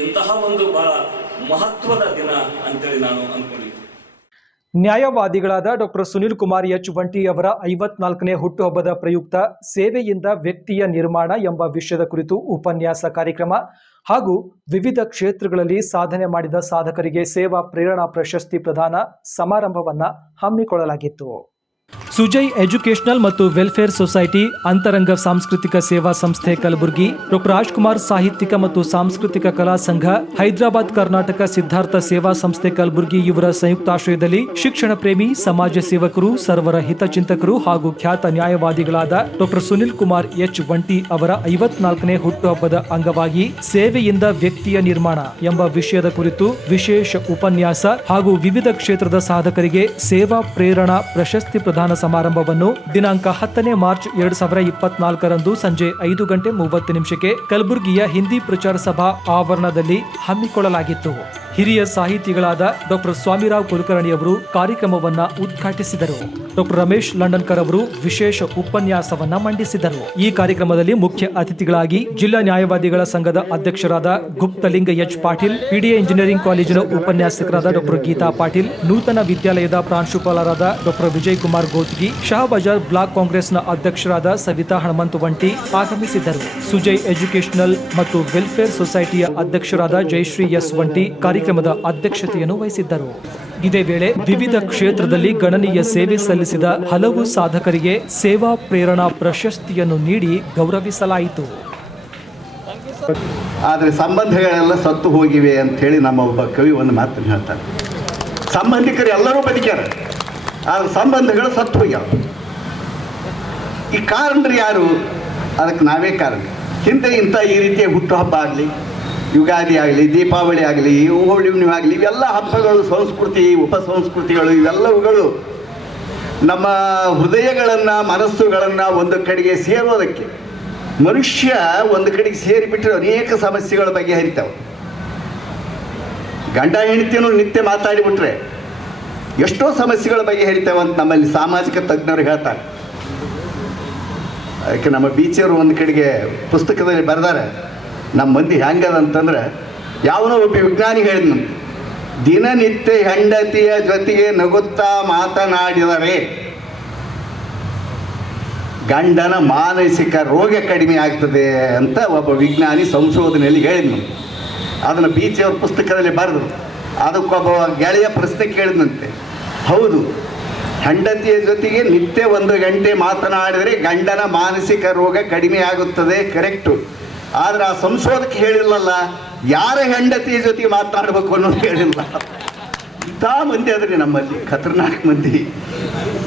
ಇಂತಹ ಒಂದು ಬಹಳ ಮಹತ್ವದ ದಿನ ಅಂತೇಳಿ ನಾನು ಅಂದ್ಕೊಂಡಿದ್ದೆ. ನ್ಯಾಯವಾದಿಗಳಾದ ಡಾಕ್ಟರ್ ಸುನಿಲ್ ಕುಮಾರ್ ಎಚ್ ವಂಟಿ ಅವರ 54ನೇ ಹುಟ್ಟುಹಬ್ಬದ ಪ್ರಯುಕ್ತ ಸೇವೆಯಿಂದ ವ್ಯಕ್ತಿಯ ನಿರ್ಮಾಣ ಎಂಬ ವಿಷಯದ ಕುರಿತು ಉಪನ್ಯಾಸ ಕಾರ್ಯಕ್ರಮ ಹಾಗೂ ವಿವಿಧ ಕ್ಷೇತ್ರಗಳಲ್ಲಿ ಸಾಧನೆ ಮಾಡಿದ ಸಾಧಕರಿಗೆ ಸೇವಾ ಪ್ರೇರಣಾ ಪ್ರಶಸ್ತಿ ಪ್ರದಾನ ಸಮಾರಂಭವನ್ನು ಹಮ್ಮಿಕೊಳ್ಳಲಾಗಿತ್ತು. ಸುಜಯ್ ಎಜುಕೇಶನಲ್ ಮತ್ತು ವೆಲ್ಫೇರ್ ಸೊಸೈಟಿ, ಅಂತರಂಗ ಸಾಂಸ್ಕೃತಿಕ ಸೇವಾ ಸಂಸ್ಥೆ ಕಲಬುರಗಿ, ಡಾಕ್ಟರ್ ರಾಜ್ಕುಮಾರ್ ಸಾಹಿತ್ಯಿಕ ಮತ್ತು ಸಾಂಸ್ಕೃತಿಕ ಕಲಾ ಸಂಘ, ಹೈದರಾಬಾದ್ ಕರ್ನಾಟಕ ಸಿದ್ಧಾರ್ಥ ಸೇವಾ ಸಂಸ್ಥೆ ಕಲಬುರಗಿ ಇವರ ಸಂಯುಕ್ತಾಶ್ರಯದಲ್ಲಿ ಶಿಕ್ಷಣ ಪ್ರೇಮಿ, ಸಮಾಜ ಸೇವಕರು, ಸರ್ವರ ಹಿತಚಿಂತಕರು ಹಾಗೂ ಖ್ಯಾತ ನ್ಯಾಯವಾದಿಗಳಾದ ಡಾಕ್ಟರ್ ಸುನಿಲ್ ಕುಮಾರ್ ಎಚ್ ವಂಟಿ ಅವರ 54ನೇ ಹುಟ್ಟುಹಬ್ಬದ ಅಂಗವಾಗಿ ಸೇವೆಯಿಂದ ವ್ಯಕ್ತಿಯ ನಿರ್ಮಾಣ ಎಂಬ ವಿಷಯದ ಕುರಿತು ವಿಶೇಷ ಉಪನ್ಯಾಸ ಹಾಗೂ ವಿವಿಧ ಕ್ಷೇತ್ರದ ಸಾಧಕರಿಗೆ ಸೇವಾ ಪ್ರೇರಣಾ ಪ್ರಶಸ್ತಿ ಪ್ರದಾನ ಸಮಾರಂಭವನ್ನು ದಿನಾಂಕ 10ನೇ ಮಾರ್ಚ್ 2024ರಂದು ಸಂಜೆ 5:30 ಕಲಬುರಗಿಯ ಹಿಂದಿ ಪ್ರಚಾರ ಸಭಾ ಆವರಣದಲ್ಲಿ ಹಮ್ಮಿಕೊಳ್ಳಲಾಗಿತ್ತು. ಹಿರಿಯ ಸಾಹಿತಿಗಳಾದ ಡಾಕ್ಟರ್ ಸ್ವಾಮಿರಾವ್ ಕುಲಕರ್ಣಿ ಅವರು ಕಾರ್ಯಕ್ರಮವನ್ನ ಉದ್ಘಾಟಿಸಿದರು. ಡಾಕ್ಟರ್ ರಮೇಶ್ ಲಂಡನ್ಕರ್ ಅವರು ವಿಶೇಷ ಉಪನ್ಯಾಸವನ್ನ ಮಂಡಿಸಿದರು. ಈ ಕಾರ್ಯಕ್ರಮದಲ್ಲಿ ಮುಖ್ಯ ಅತಿಥಿಗಳಾಗಿ ಜಿಲ್ಲಾ ನ್ಯಾಯವಾದಿಗಳ ಸಂಘದ ಅಧ್ಯಕ್ಷರಾದ ಗುಪ್ತಲಿಂಗ ಎಚ್ ಪಾಟೀಲ್, PDA ಇಂಜಿನಿಯರಿಂಗ್ ಕಾಲೇಜಿನ ಉಪನ್ಯಾಸಕರಾದ ಡಾಕ್ಟರ್ ಗೀತಾ ಪಾಟೀಲ್, ನೂತನ ವಿದ್ಯಾಲಯದ ಪ್ರಾಂಶುಪಾಲರಾದ ಡಾಕ್ಟರ್ ವಿಜಯ್ ಕುಮಾರ್ ಗೋತ್ಗಿ, ಶಹಾಬಜಾರ್ ಬ್ಲಾಕ್ ಕಾಂಗ್ರೆಸ್ನ ಅಧ್ಯಕ್ಷರಾದ ಸವಿತಾ ಹಣಮಂತ ವಂಟಿ ಆಗಮಿಸಿದ್ದರು. ಸುಜಯ್ ಎಜುಕೇಶನಲ್ ಮತ್ತು ವೆಲ್ಫೇರ್ ಸೊಸೈಟಿಯ ಅಧ್ಯಕ್ಷರಾದ ಜಯಶ್ರೀ ಎಸ್ ವಂಟಿ ಕಾರ್ಯಕ್ರಮದ ಅಧ್ಯಕ್ಷತೆಯನ್ನು ವಹಿಸಿದ್ದರು. ಇದೇ ವೇಳೆ ವಿವಿಧ ಕ್ಷೇತ್ರದಲ್ಲಿ ಗಣನೀಯ ಸೇವೆ ಸಲ್ಲಿಸಿದ ಹಲವು ಸಾಧಕರಿಗೆ ಸೇವಾ ಪ್ರೇರಣಾ ಪ್ರಶಸ್ತಿಯನ್ನು ನೀಡಿ ಗೌರವಿಸಲಾಯಿತು. ಆದರೆ ಸಂಬಂಧಗಳೆಲ್ಲ ಸತ್ತು ಹೋಗಿವೆ ಅಂತ ಹೇಳಿ ನಮ್ಮ ಒಬ್ಬ ಕವಿ ಒಂದು ಮಾತನ್ನು ಹೇಳ್ತಾರೆ. ಸಂಬಂಧಿಕರು ಎಲ್ಲರೂ ಬದುಕ್ಯಾರ, ಆದ್ರೆ ಸಂಬಂಧಗಳು ಸತ್ತು ಹೋಗ್ಯಾವ. ಈ ಕಾರಣರು ಯಾರು? ಅದಕ್ಕೆ ನಾವೇ ಕಾರಣ. ಹಿಂದೆ ಈ ರೀತಿಯ ಹುಟ್ಟುಹಬ್ಬ ಆಗಲಿ, ಯುಗಾದಿ ಆಗಲಿ, ದೀಪಾವಳಿ ಆಗಲಿ, ಹೋಳಿ ಹುಣ್ಣಿಮೆ ಆಗಲಿ, ಇವೆಲ್ಲ ಹಬ್ಬಗಳು, ಸಂಸ್ಕೃತಿ, ಉಪಸಂಸ್ಕೃತಿಗಳು, ಇವೆಲ್ಲವುಗಳು ನಮ್ಮ ಹೃದಯಗಳನ್ನು, ಮನಸ್ಸುಗಳನ್ನು ಒಂದು ಕಡೆಗೆ ಸೇರೋದಕ್ಕೆ, ಮನುಷ್ಯ ಒಂದು ಕಡೆಗೆ ಸೇರಿಬಿಟ್ರೆ ಅನೇಕ ಸಮಸ್ಯೆಗಳ ಬಗೆಹರಿತಾವೆ. ಗಂಡ ಹೆಂಡತಿಯನ್ನು ನಿತ್ಯ ಮಾತಾಡಿಬಿಟ್ರೆ ಎಷ್ಟೋ ಸಮಸ್ಯೆಗಳ ಬಗೆಹರಿತಾವೆ ಅಂತ ನಮ್ಮಲ್ಲಿ ಸಾಮಾಜಿಕ ತಜ್ಞರು ಹೇಳ್ತಾರೆ. ಅದಕ್ಕೆ ನಮ್ಮ ಬೀಚಿಯವರು ಒಂದು ಕಡೆಗೆ ಪುಸ್ತಕದಲ್ಲಿ ಬರೆದಾರೆ, ನಮ್ಮ ಮಂದಿ ಹೆಂಗದ ಅಂತಂದ್ರೆ, ಯಾವನೋ ಒಬ್ಬ ವಿಜ್ಞಾನಿ ಹೇಳಿದ್ನು, ದಿನನಿತ್ಯ ಹೆಂಡತಿಯ ಜೊತೆಗೆ ನಗುತ್ತಾ ಮಾತನಾಡಿದರೆ ಗಂಡನ ಮಾನಸಿಕ ರೋಗ ಕಡಿಮೆ ಆಗ್ತದೆ ಅಂತ ಒಬ್ಬ ವಿಜ್ಞಾನಿ ಸಂಶೋಧನೆಯಲ್ಲಿ ಹೇಳಿದ್ನು. ಅದನ್ನು ಬೀಚಿಯವ್ರ ಪುಸ್ತಕದಲ್ಲಿ ಬರೆದರು. ಅದಕ್ಕೊಬ್ಬ ಗೆಳೆಯ ಪ್ರಶ್ನೆ ಕೇಳಿದಂತೆ, ಹೌದು, ಹೆಂಡತಿಯ ಜೊತೆಗೆ ನಿತ್ಯ 1 ಗಂಟೆ ಮಾತನಾಡಿದರೆ ಗಂಡನ ಮಾನಸಿಕ ರೋಗ ಕಡಿಮೆ ಆಗುತ್ತದೆ, ಕರೆಕ್ಟು. ಆದರೆ ಆ ಸಂಶೋಧಕ ಹೇಳಿಲ್ಲಲ್ಲ, ಯಾರ ಹೆಂಡತಿಯ ಜೊತೆಗೆ ಮಾತನಾಡಬೇಕು ಅನ್ನೋದು ಹೇಳಿಲ್ಲ. ಇಂಥ ಮಂದಿ ಅದ್ರಿ ನಮ್ಮಲ್ಲಿ, ಖತರ್ನಾಕ್ ಮಂದಿ.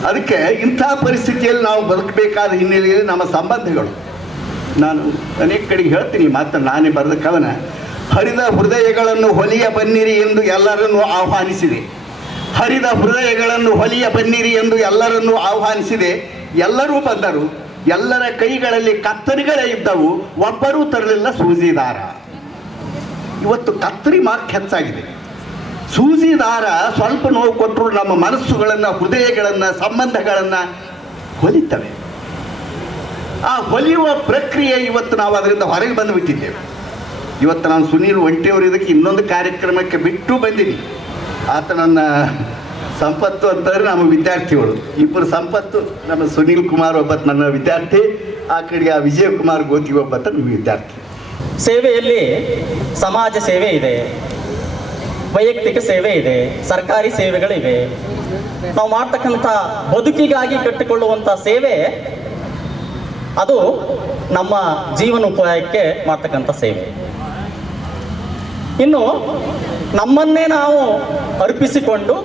ಅದಕ್ಕೆ ಇಂಥ ಪರಿಸ್ಥಿತಿಯಲ್ಲಿ ನಾವು ಬದುಕಬೇಕಾದ ಹಿನ್ನೆಲೆಯಲ್ಲಿ ನಮ್ಮ ಸಂಬಂಧಗಳು, ನಾನು ಅನೇಕ ಕಡೆಗೆ ಹೇಳ್ತೀನಿ ಮಾತ್ರ, ನಾನೇ ಬರೆದ ಕವನ, ಹರಿದ ಹೃದಯಗಳನ್ನು ಹೊಲಿಯ ಬನ್ನಿರಿ ಎಂದು ಎಲ್ಲರನ್ನೂ ಆಹ್ವಾನಿಸಿದೆ. ಹರಿದ ಹೃದಯಗಳನ್ನು ಹೊಲಿಯ ಬನ್ನಿರಿ ಎಂದು ಎಲ್ಲರನ್ನೂ ಆಹ್ವಾನಿಸಿದೆ. ಎಲ್ಲರೂ ಬಂದರು. ಎಲ್ಲರ ಕೈಗಳಲ್ಲಿ ಕತ್ತರಿಗಳೇ ಇದ್ದವು, ಒಬ್ಬರೂ ತರಲಿಲ್ಲ ಸೂಜಿ ದಾರ. ಇವತ್ತು ಕತ್ತರಿ ಮಾರ್ಕ್ ಹೆಚ್ಚಾಗಿದೆ. ಸೂಜಿ ದಾರ ಸ್ವಲ್ಪ ನೋವು ಕೊಟ್ಟರು ನಮ್ಮ ಮನಸ್ಸುಗಳನ್ನು, ಹೃದಯಗಳನ್ನು, ಸಂಬಂಧಗಳನ್ನು ಹೊಲಿತವೆ. ಆ ಹೊಲಿಯುವ ಪ್ರಕ್ರಿಯೆ ಇವತ್ತು ನಾವು ಅದರಿಂದ ಹೊರಗೆ ಬಂದುಬಿಟ್ಟಿದ್ದೇವೆ. ಇವತ್ತು ನಾನು ಸುನೀಲ್ ಒಂಟಿಯವರು ಇದಕ್ಕೆ ಇನ್ನೊಂದು ಕಾರ್ಯಕ್ರಮಕ್ಕೆ ಬಿಟ್ಟು ಬಂದೀನಿ. ಆತ ನನ್ನ ಸಂಪತ್ತು ಅಂತಂದರೆ ನಮ್ಮ ವಿದ್ಯಾರ್ಥಿಗಳು ಇಬ್ಬರು. ಸಂಪತ್ತು ನಮ್ಮ ಸುನೀಲ್ ಕುಮಾರ್ ಒಬ್ಬತ್ತು ನನ್ನ ವಿದ್ಯಾರ್ಥಿ, ಆ ಕಡೆಗೆ ಆ ವಿಜಯ್ ಕುಮಾರ್ ಗೋತಿ ಒಬ್ಬತ್ತ ನಮ್ಮ ವಿದ್ಯಾರ್ಥಿ. ಸೇವೆಯಲ್ಲಿ ಸಮಾಜ ಸೇವೆ ಇದೆ, ವೈಯಕ್ತಿಕ ಸೇವೆ ಇದೆ, ಸರ್ಕಾರಿ ಸೇವೆಗಳಿವೆ. ನಾವು ಮಾಡ್ತಕ್ಕಂಥ ಬದುಕಿಗಾಗಿ ಕಟ್ಟಿಕೊಳ್ಳುವಂಥ ಸೇವೆ ಅದು ನಮ್ಮ ಜೀವನೋಪಾಯಕ್ಕೆ ಮಾಡ್ತಕ್ಕಂಥ ಸೇವೆ. ಇನ್ನು ನಮ್ಮನ್ನೇ ನಾವು ಅರ್ಪಿಸಿಕೊಂಡು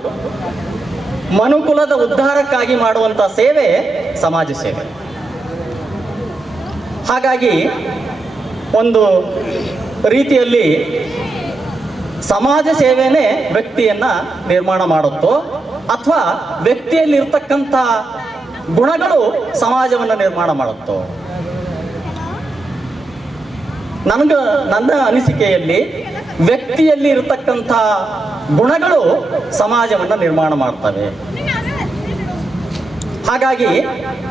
ಮನುಕುಲದ ಉದ್ಧಾರಕ್ಕಾಗಿ ಮಾಡುವಂಥ ಸೇವೆ ಸಮಾಜ ಸೇವೆ. ಹಾಗಾಗಿ ಒಂದು ರೀತಿಯಲ್ಲಿ ಸಮಾಜ ಸೇವೆನೇ ವ್ಯಕ್ತಿಯನ್ನು ನಿರ್ಮಾಣ ಮಾಡುತ್ತೋ ಅಥವಾ ವ್ಯಕ್ತಿಯಲ್ಲಿರ್ತಕ್ಕಂಥ ಗುಣಗಳು ಸಮಾಜವನ್ನು ನಿರ್ಮಾಣ ಮಾಡುತ್ತೋ? ನನ್ನ ಅನಿಸಿಕೆಯಲ್ಲಿ ವ್ಯಕ್ತಿಯಲ್ಲಿ ಇರತಕ್ಕಂಥ ಗುಣಗಳು ಸಮಾಜವನ್ನು ನಿರ್ಮಾಣ ಮಾಡ್ತವೆ. ಹಾಗಾಗಿ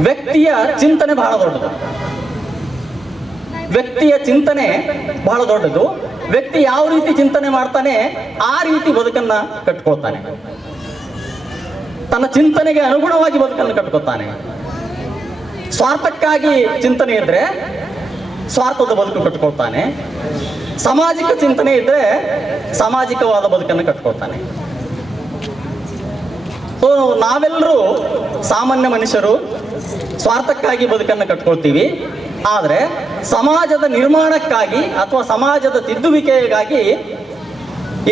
ವ್ಯಕ್ತಿಯ ಚಿಂತನೆ ಬಹಳ ದೊಡ್ಡದು. ವ್ಯಕ್ತಿಯ ಚಿಂತನೆ ಬಹಳ ದೊಡ್ಡದು. ವ್ಯಕ್ತಿ ಯಾವ ರೀತಿ ಚಿಂತನೆ ಮಾಡ್ತಾನೆ ಆ ರೀತಿ ಬದುಕನ್ನ ಕಟ್ಕೊಳ್ತಾನೆ. ತನ್ನ ಚಿಂತನೆಗೆ ಅನುಗುಣವಾಗಿ ಬದುಕನ್ನು ಕಟ್ಕೊತಾನೆ. ಸ್ವಾರ್ಥಕ್ಕಾಗಿ ಚಿಂತನೆ ಇದ್ರೆ ಸ್ವಾರ್ಥದ ಬದುಕು ಕಟ್ಕೊಳ್ತಾನೆ. ಸಾಮಾಜಿಕ ಚಿಂತನೆ ಇದ್ರೆ ಸಾಮಾಜಿಕವಾದ ಬದುಕನ್ನು ಕಟ್ಕೊಳ್ತಾನೆ. ಸೊ ನಾವೆಲ್ಲರೂ ಸಾಮಾನ್ಯ ಮನುಷ್ಯರು ಸ್ವಾರ್ಥಕ್ಕಾಗಿ ಬದುಕನ್ನು ಕಟ್ಕೊಳ್ತೀವಿ. ಆದರೆ ಸಮಾಜದ ನಿರ್ಮಾಣಕ್ಕಾಗಿ ಅಥವಾ ಸಮಾಜದ ತಿದ್ದುವಿಕೆಗಾಗಿ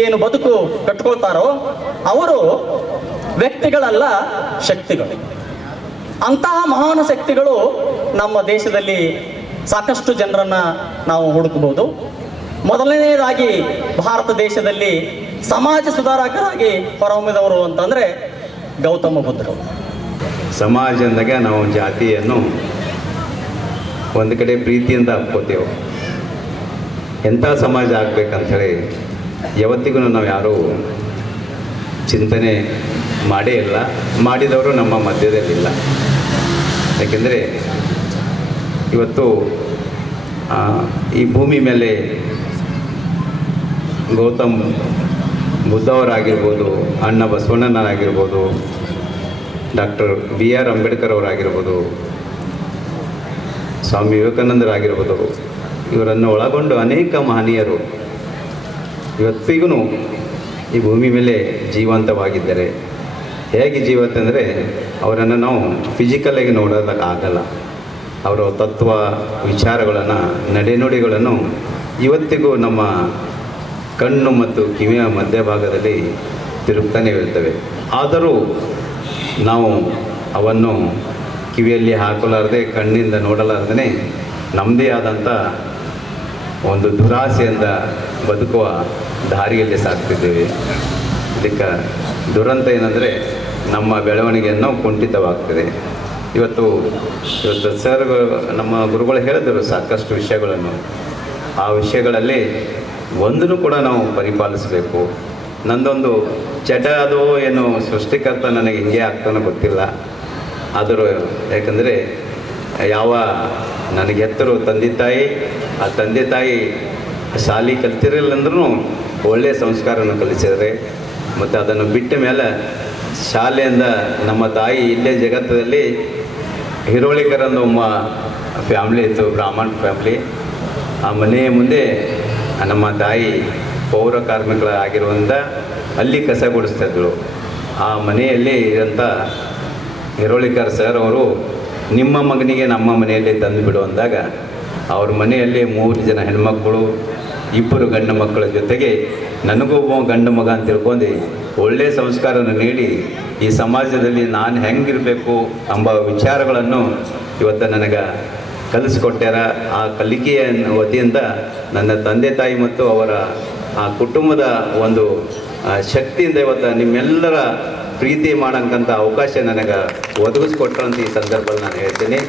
ಏನು ಬದುಕು ಕಟ್ಕೊಳ್ತಾರೋ ಅವರು ವ್ಯಕ್ತಿಗಳಲ್ಲ, ಶಕ್ತಿಗಳು. ಅಂತಹ ಮಹಾನ್ ಶಕ್ತಿಗಳು ನಮ್ಮ ದೇಶದಲ್ಲಿ ಸಾಕಷ್ಟು ಜನರನ್ನ ನಾವು ಹುಡುಕಬಹುದು. ಮೊದಲನೆಯದಾಗಿ ಭಾರತ ದೇಶದಲ್ಲಿ ಸಮಾಜ ಸುಧಾರಕರಾಗಿ ಹೊರಹೊಮ್ಮಿದವರು ಅಂತಂದರೆ ಗೌತಮ ಬುದ್ಧರು. ಸಮಾಜ ಅಂದಾಗ ನಾವು ಜಾತಿಯನ್ನು ಒಂದು ಕಡೆ ಪ್ರೀತಿಯಿಂದ ಅಪ್ಕೋತೇವೆ. ಎಂಥ ಸಮಾಜ ಆಗಬೇಕಂಥೇಳಿ ಯಾವತ್ತಿಗೂ ನಾವು ಯಾರೂ ಚಿಂತನೆ ಮಾಡೇ ಇಲ್ಲ. ಮಾಡಿದವರು ನಮ್ಮ ಮಧ್ಯದಲ್ಲಿಲ್ಲ. ಯಾಕೆಂದರೆ ಇವತ್ತು ಈ ಭೂಮಿ ಮೇಲೆ ಗೌತಮ್ ಬುದ್ಧವರಾಗಿರ್ಬೋದು, ಅಣ್ಣ ಬಸವಣ್ಣನವರಾಗಿರ್ಬೋದು, ಡಾಕ್ಟರ್ BR ಅಂಬೇಡ್ಕರ್ ಅವರಾಗಿರ್ಬೋದು, ಸ್ವಾಮಿ ವಿವೇಕಾನಂದರಾಗಿರ್ಬೋದು, ಇವರನ್ನು ಒಳಗೊಂಡು ಅನೇಕ ಮಹನೀಯರು ಇವತ್ತಿಗೂ ಈ ಭೂಮಿ ಮೇಲೆ ಜೀವಂತವಾಗಿದ್ದಾರೆ. ಹೇಗೆ ಜೀವಂತ ಅಂದರೆ ಅವರನ್ನು ನಾವು ಫಿಸಿಕಲಾಗಿ ನೋಡೋದಕ್ಕಾಗಲ್ಲ. ಅವರ ತತ್ವ ವಿಚಾರಗಳನ್ನು, ನಡೆನುಡಿಗಳನ್ನು ಇವತ್ತಿಗೂ ನಮ್ಮ ಕಣ್ಣು ಮತ್ತು ಕಿವಿಯ ಮಧ್ಯಭಾಗದಲ್ಲಿ ತಿರುಗ್ತಾನೆ ಇರ್ತವೆ. ಆದರೂ ನಾವು ಅವನ್ನು ಕಿವಿಯಲ್ಲಿ ಹಾಕಲಾರದೆ, ಕಣ್ಣಿಂದ ನೋಡಲಾರದೇ ನಮ್ಮದೇ ಆದಂಥ ಒಂದು ದುರಾಸೆಯಿಂದ ಬದುಕುವ ದಾರಿಯಲ್ಲಿ ಸಾಗ್ತಿದ್ದೇವೆ. ಇದಕ್ಕೆ ದುರಂತ ಏನಂದರೆ ನಮ್ಮ ಬೆಳವಣಿಗೆಯನ್ನು ಕುಂಠಿತವಾಗ್ತದೆ. ಇವತ್ತು ಸರ್ ನಮ್ಮ ಗುರುಗಳು ಹೇಳಿದರು ಸಾಕಷ್ಟು ವಿಷಯಗಳನ್ನು. ಆ ವಿಷಯಗಳಲ್ಲಿ ಒಂದನ್ನು ಕೂಡ ನಾವು ಪರಿಪಾಲಿಸಬೇಕು. ನಂದೊಂದು ಚಟ ಅದು ಏನು ಸೃಷ್ಟಿಕರ್ತ ನನಗೆ ಹಿಂಗೆ ಆಗ್ತಾನೋ ಗೊತ್ತಿಲ್ಲ. ಆದರೂ ಯಾಕಂದರೆ ಯಾವ ನನಗೆ ಎತ್ತರು ತಂದೆ ತಾಯಿ, ಆ ತಂದೆ ತಾಯಿ ಶಾಲೆ ಕಲ್ತಿರಲಿಲ್ಲ ಅಂದ್ರೂ ಒಳ್ಳೆಯ ಸಂಸ್ಕಾರವನ್ನು ಕಲಿಸಿದರೆ ಮತ್ತು ಅದನ್ನು ಬಿಟ್ಟ ಮೇಲೆ ಶಾಲೆಯಿಂದ ನಮ್ಮ ತಾಯಿ ಇಲ್ಲೇ ಜಗತ್ತದಲ್ಲಿ ಹಿರೋಳಿಕರನ್ನು ಫ್ಯಾಮ್ಲಿ ಇತ್ತು, ಬ್ರಾಹ್ಮಣ ಫ್ಯಾಮ್ಲಿ. ಆ ಮನೆಯ ಮುಂದೆ ನಮ್ಮ ತಾಯಿ ಪೌರ ಕಾರ್ಮಿಕರಾಗಿರುವಂಥ ಅಲ್ಲಿ ಕಸ ಗುಡಿಸ್ತಿದ್ರು. ಆ ಮನೆಯಲ್ಲಿ ಇರೋಂಥ ಹಿರೋಳಿಕರ್ ಸರ್ ಅವರು ನಿಮ್ಮ ಮಗನಿಗೆ ನಮ್ಮ ಮನೆಯಲ್ಲಿ ತಂದು ಬಿಡು ಅಂದಾಗ ಅವ್ರ ಮನೆಯಲ್ಲಿ 3 ಜನ ಹೆಣ್ಮಕ್ಕಳು 2 ಗಂಡು ಮಕ್ಕಳ ಜೊತೆಗೆ ನನಗೊಬ್ಬ ಗಂಡು ಮಗ ಅಂತ ತಿಳ್ಕೊಂಡು ಒಳ್ಳೆಯ ಸಂಸ್ಕಾರವನ್ನು ನೀಡಿ ಈ ಸಮಾಜದಲ್ಲಿ ನಾನು ಹೆಂಗಿರಬೇಕು ಎಂಬ ವಿಚಾರಗಳನ್ನು ಇವತ್ತು ನನಗೆ ಕಲಿಸ್ಕೊಟ್ಟಾರ. ಆ ಕಲಿಕೆಯ ವತಿಯಿಂದ ನನ್ನ ತಂದೆ ತಾಯಿ ಮತ್ತು ಅವರ ಆ ಕುಟುಂಬದ ಒಂದು ಶಕ್ತಿಯಿಂದ ಇವತ್ತು ನಿಮ್ಮೆಲ್ಲರ ಪ್ರೀತಿ ಮಾಡೋಂಥ ಅವಕಾಶ ನನಗೆ ಒದಗಿಸ್ಕೊಟ್ರಂತ ಈ ಸಂದರ್ಭದಲ್ಲಿ ನಾನು ಹೇಳ್ತೀನಿ.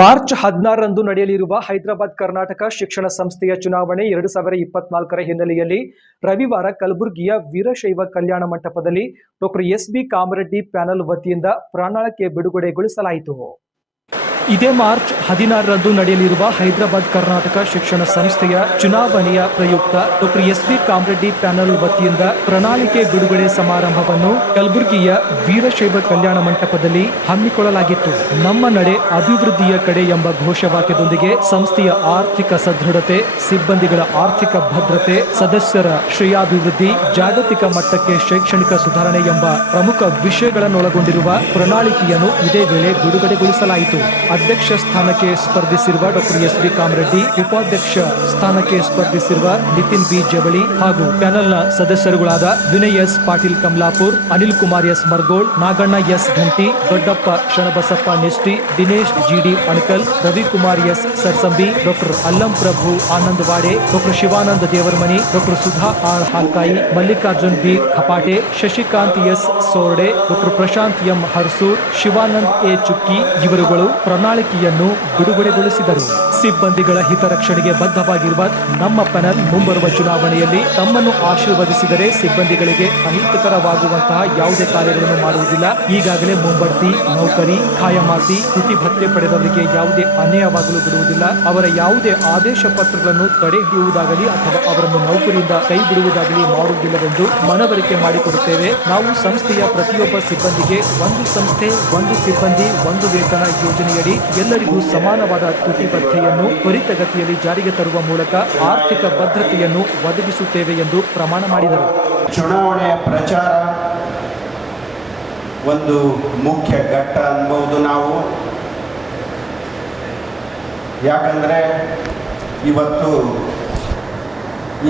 ಮಾರ್ಚ್ 16ರಂದು ನಡೆಯಲಿರುವ ಹೈದರಾಬಾದ್ ಕರ್ನಾಟಕ ಶಿಕ್ಷಣ ಸಂಸ್ಥೆಯ ಚುನಾವಣೆ 2024ರ ಹಿನ್ನೆಲೆಯಲ್ಲಿ ರವಿವಾರ ಕಲಬುರಗಿಯ ವೀರಶೈವ ಕಲ್ಯಾಣ ಮಂಟಪದಲ್ಲಿ ಡಾಕ್ಟರ್ ಎಸ್.ಬಿ. ಕಾಮರೆಡ್ಡಿ ಪ್ಯಾನಲ್ ವತಿಯಿಂದ ಪ್ರಣಾಳಿಕೆ ಬಿಡುಗಡೆಗೊಳಿಸಲಾಯಿತು. ಇದೇ ಮಾರ್ಚ್ 16ರಂದು ನಡೆಯಲಿರುವ ಹೈದರಾಬಾದ್ ಕರ್ನಾಟಕ ಶಿಕ್ಷಣ ಸಂಸ್ಥೆಯ ಚುನಾವಣೆಯ ಪ್ರಯುಕ್ತ ಡಾಕ್ಟರ್ ಎಸ್.ಬಿ. ಕಾಮರೆಡ್ಡಿ ಪ್ಯಾನಲ್ ವತಿಯಿಂದ ಪ್ರಣಾಳಿಕೆ ಬಿಡುಗಡೆ ಸಮಾರಂಭವನ್ನು ಕಲಬುರಗಿಯ ವೀರಶೈವ ಕಲ್ಯಾಣ ಮಂಟಪದಲ್ಲಿ ಹಮ್ಮಿಕೊಳ್ಳಲಾಗಿತ್ತು. ನಮ್ಮ ನಡೆ ಅಭಿವೃದ್ಧಿಯ ಕಡೆ ಎಂಬ ಘೋಷವಾಕ್ಯದೊಂದಿಗೆ ಸಂಸ್ಥೆಯ ಆರ್ಥಿಕ ಸದೃಢತೆ, ಸಿಬ್ಬಂದಿಗಳ ಆರ್ಥಿಕ ಭದ್ರತೆ, ಸದಸ್ಯರ ಶ್ರೇಯಾಭಿವೃದ್ಧಿ, ಜಾಗತಿಕ ಮಟ್ಟಕ್ಕೆ ಶೈಕ್ಷಣಿಕ ಸುಧಾರಣೆ ಎಂಬ ಪ್ರಮುಖ ವಿಷಯಗಳನ್ನೊಳಗೊಂಡಿರುವ ಪ್ರಣಾಳಿಕೆಯನ್ನು ಇದೇ ವೇಳೆ ಬಿಡುಗಡೆಗೊಳಿಸಲಾಯಿತು. ಅಧ್ಯಕ್ಷ ಸ್ಥಾನಕ್ಕೆ ಸ್ಪರ್ಧಿಸಿರುವ ಡಾಕ್ಟರ್ ಎಸ್.ಬಿ. ಕಾಮರೆಡ್ಡಿ, ಉಪಾಧ್ಯಕ್ಷ ಸ್ಥಾನಕ್ಕೆ ಸ್ಪರ್ಧಿಸಿರುವ ನಿತಿನ್ ಬಿ. ಜವಳಿ ಹಾಗೂ ಪ್ಯಾನೆಲ್ನ ಸದಸ್ಯರುಗಳಾದ Vinay S. Patil Kamalapur, Anil Kumar S. Margol, Naganna S. Ghanti, Doddappa Shanabasappa Nishti, Dinesh GD Anakal, Ravikumar S. Sarsambi, doctor Allam Prabhu Anand Wade, doctor Shivananda Devaramani, doctor Sudha R Halkai, Mallikarjun B. Khapate, Shashikant S. Sorde, doctor Prashant M. Harsur, Shivanand A. Chukki ಇವರುಗಳು ಪ್ರಣಾಳಿಕೆಯನ್ನು ಬಿಡುಗಡೆಗೊಳಿಸಿದರು. ಸಿಬ್ಬಂದಿಗಳ ಹಿತರಕ್ಷಣೆಗೆ ಬದ್ಧವಾಗಿರುವ ನಮ್ಮ ಪ್ಯಾನೆಲ್ ಮುಂಬರುವ ಚುನಾವಣೆಯಲ್ಲಿ ತಮ್ಮನ್ನು ಆಶೀರ್ವದಿಸಿದರೆ ಸಿಬ್ಬಂದಿಗಳಿಗೆ ಅಹಿತಕರವಾಗುವಂತಹ ಯಾವುದೇ ಕಾರ್ಯಗಳನ್ನು ಮಾಡುವುದಿಲ್ಲ. ಈಗಾಗಲೇ ಮುಂಬಡ್ತಿ, ನೌಕರಿ, ಖಾಯಮಾತಿ, ತುಟಿ ಭತ್ಯೆ ಪಡೆದವರಿಗೆ ಯಾವುದೇ ಅನ್ಯಾಯವಾಗಲು ಬಿಡುವುದಿಲ್ಲ. ಅವರ ಯಾವುದೇ ಆದೇಶ ಪತ್ರಗಳನ್ನು ತಡೆ ಹಿಡಿಯುವುದಾಗಲಿ ಅಥವಾ ಅವರನ್ನು ನೌಕರಿಯಿಂದ ಕೈ ಬಿಡುವುದಾಗಲಿ ಮಾಡುವುದಿಲ್ಲವೆಂದು ಮನವರಿಕೆ ಮಾಡಿಕೊಡುತ್ತೇವೆ. ನಾವು ಸಂಸ್ಥೆಯ ಪ್ರತಿಯೊಬ್ಬ ಸಿಬ್ಬಂದಿಗೆ ಒಂದು ಸಂಸ್ಥೆ, ಒಂದು ಸಿಬ್ಬಂದಿ, ಒಂದು ವೇತನ ಯೋಜನೆಯಡಿ ಎಲ್ಲರಿಗೂ ಸಮಾನವಾದ ತುಟಿ ಭತ್ಯೆಯನ್ನು ತ್ವರಿತಗತಿಯಲ್ಲಿ ಜಾರಿಗೆ ತರುವ ಮೂಲಕ ಆರ್ಥಿಕ ಭದ್ರತೆಯನ್ನು ಒದಗಿಸುತ್ತೇವೆ ಎಂದು ಪ್ರಮಾಣ ಮಾಡಿದರು. ಚುನಾವಣೆಯ ಪ್ರಚಾರ ಒಂದು ಮುಖ್ಯ ಘಟ್ಟ ಅನ್ಬಹುದು ನಾವು. ಯಾಕಂದರೆ ಇವತ್ತು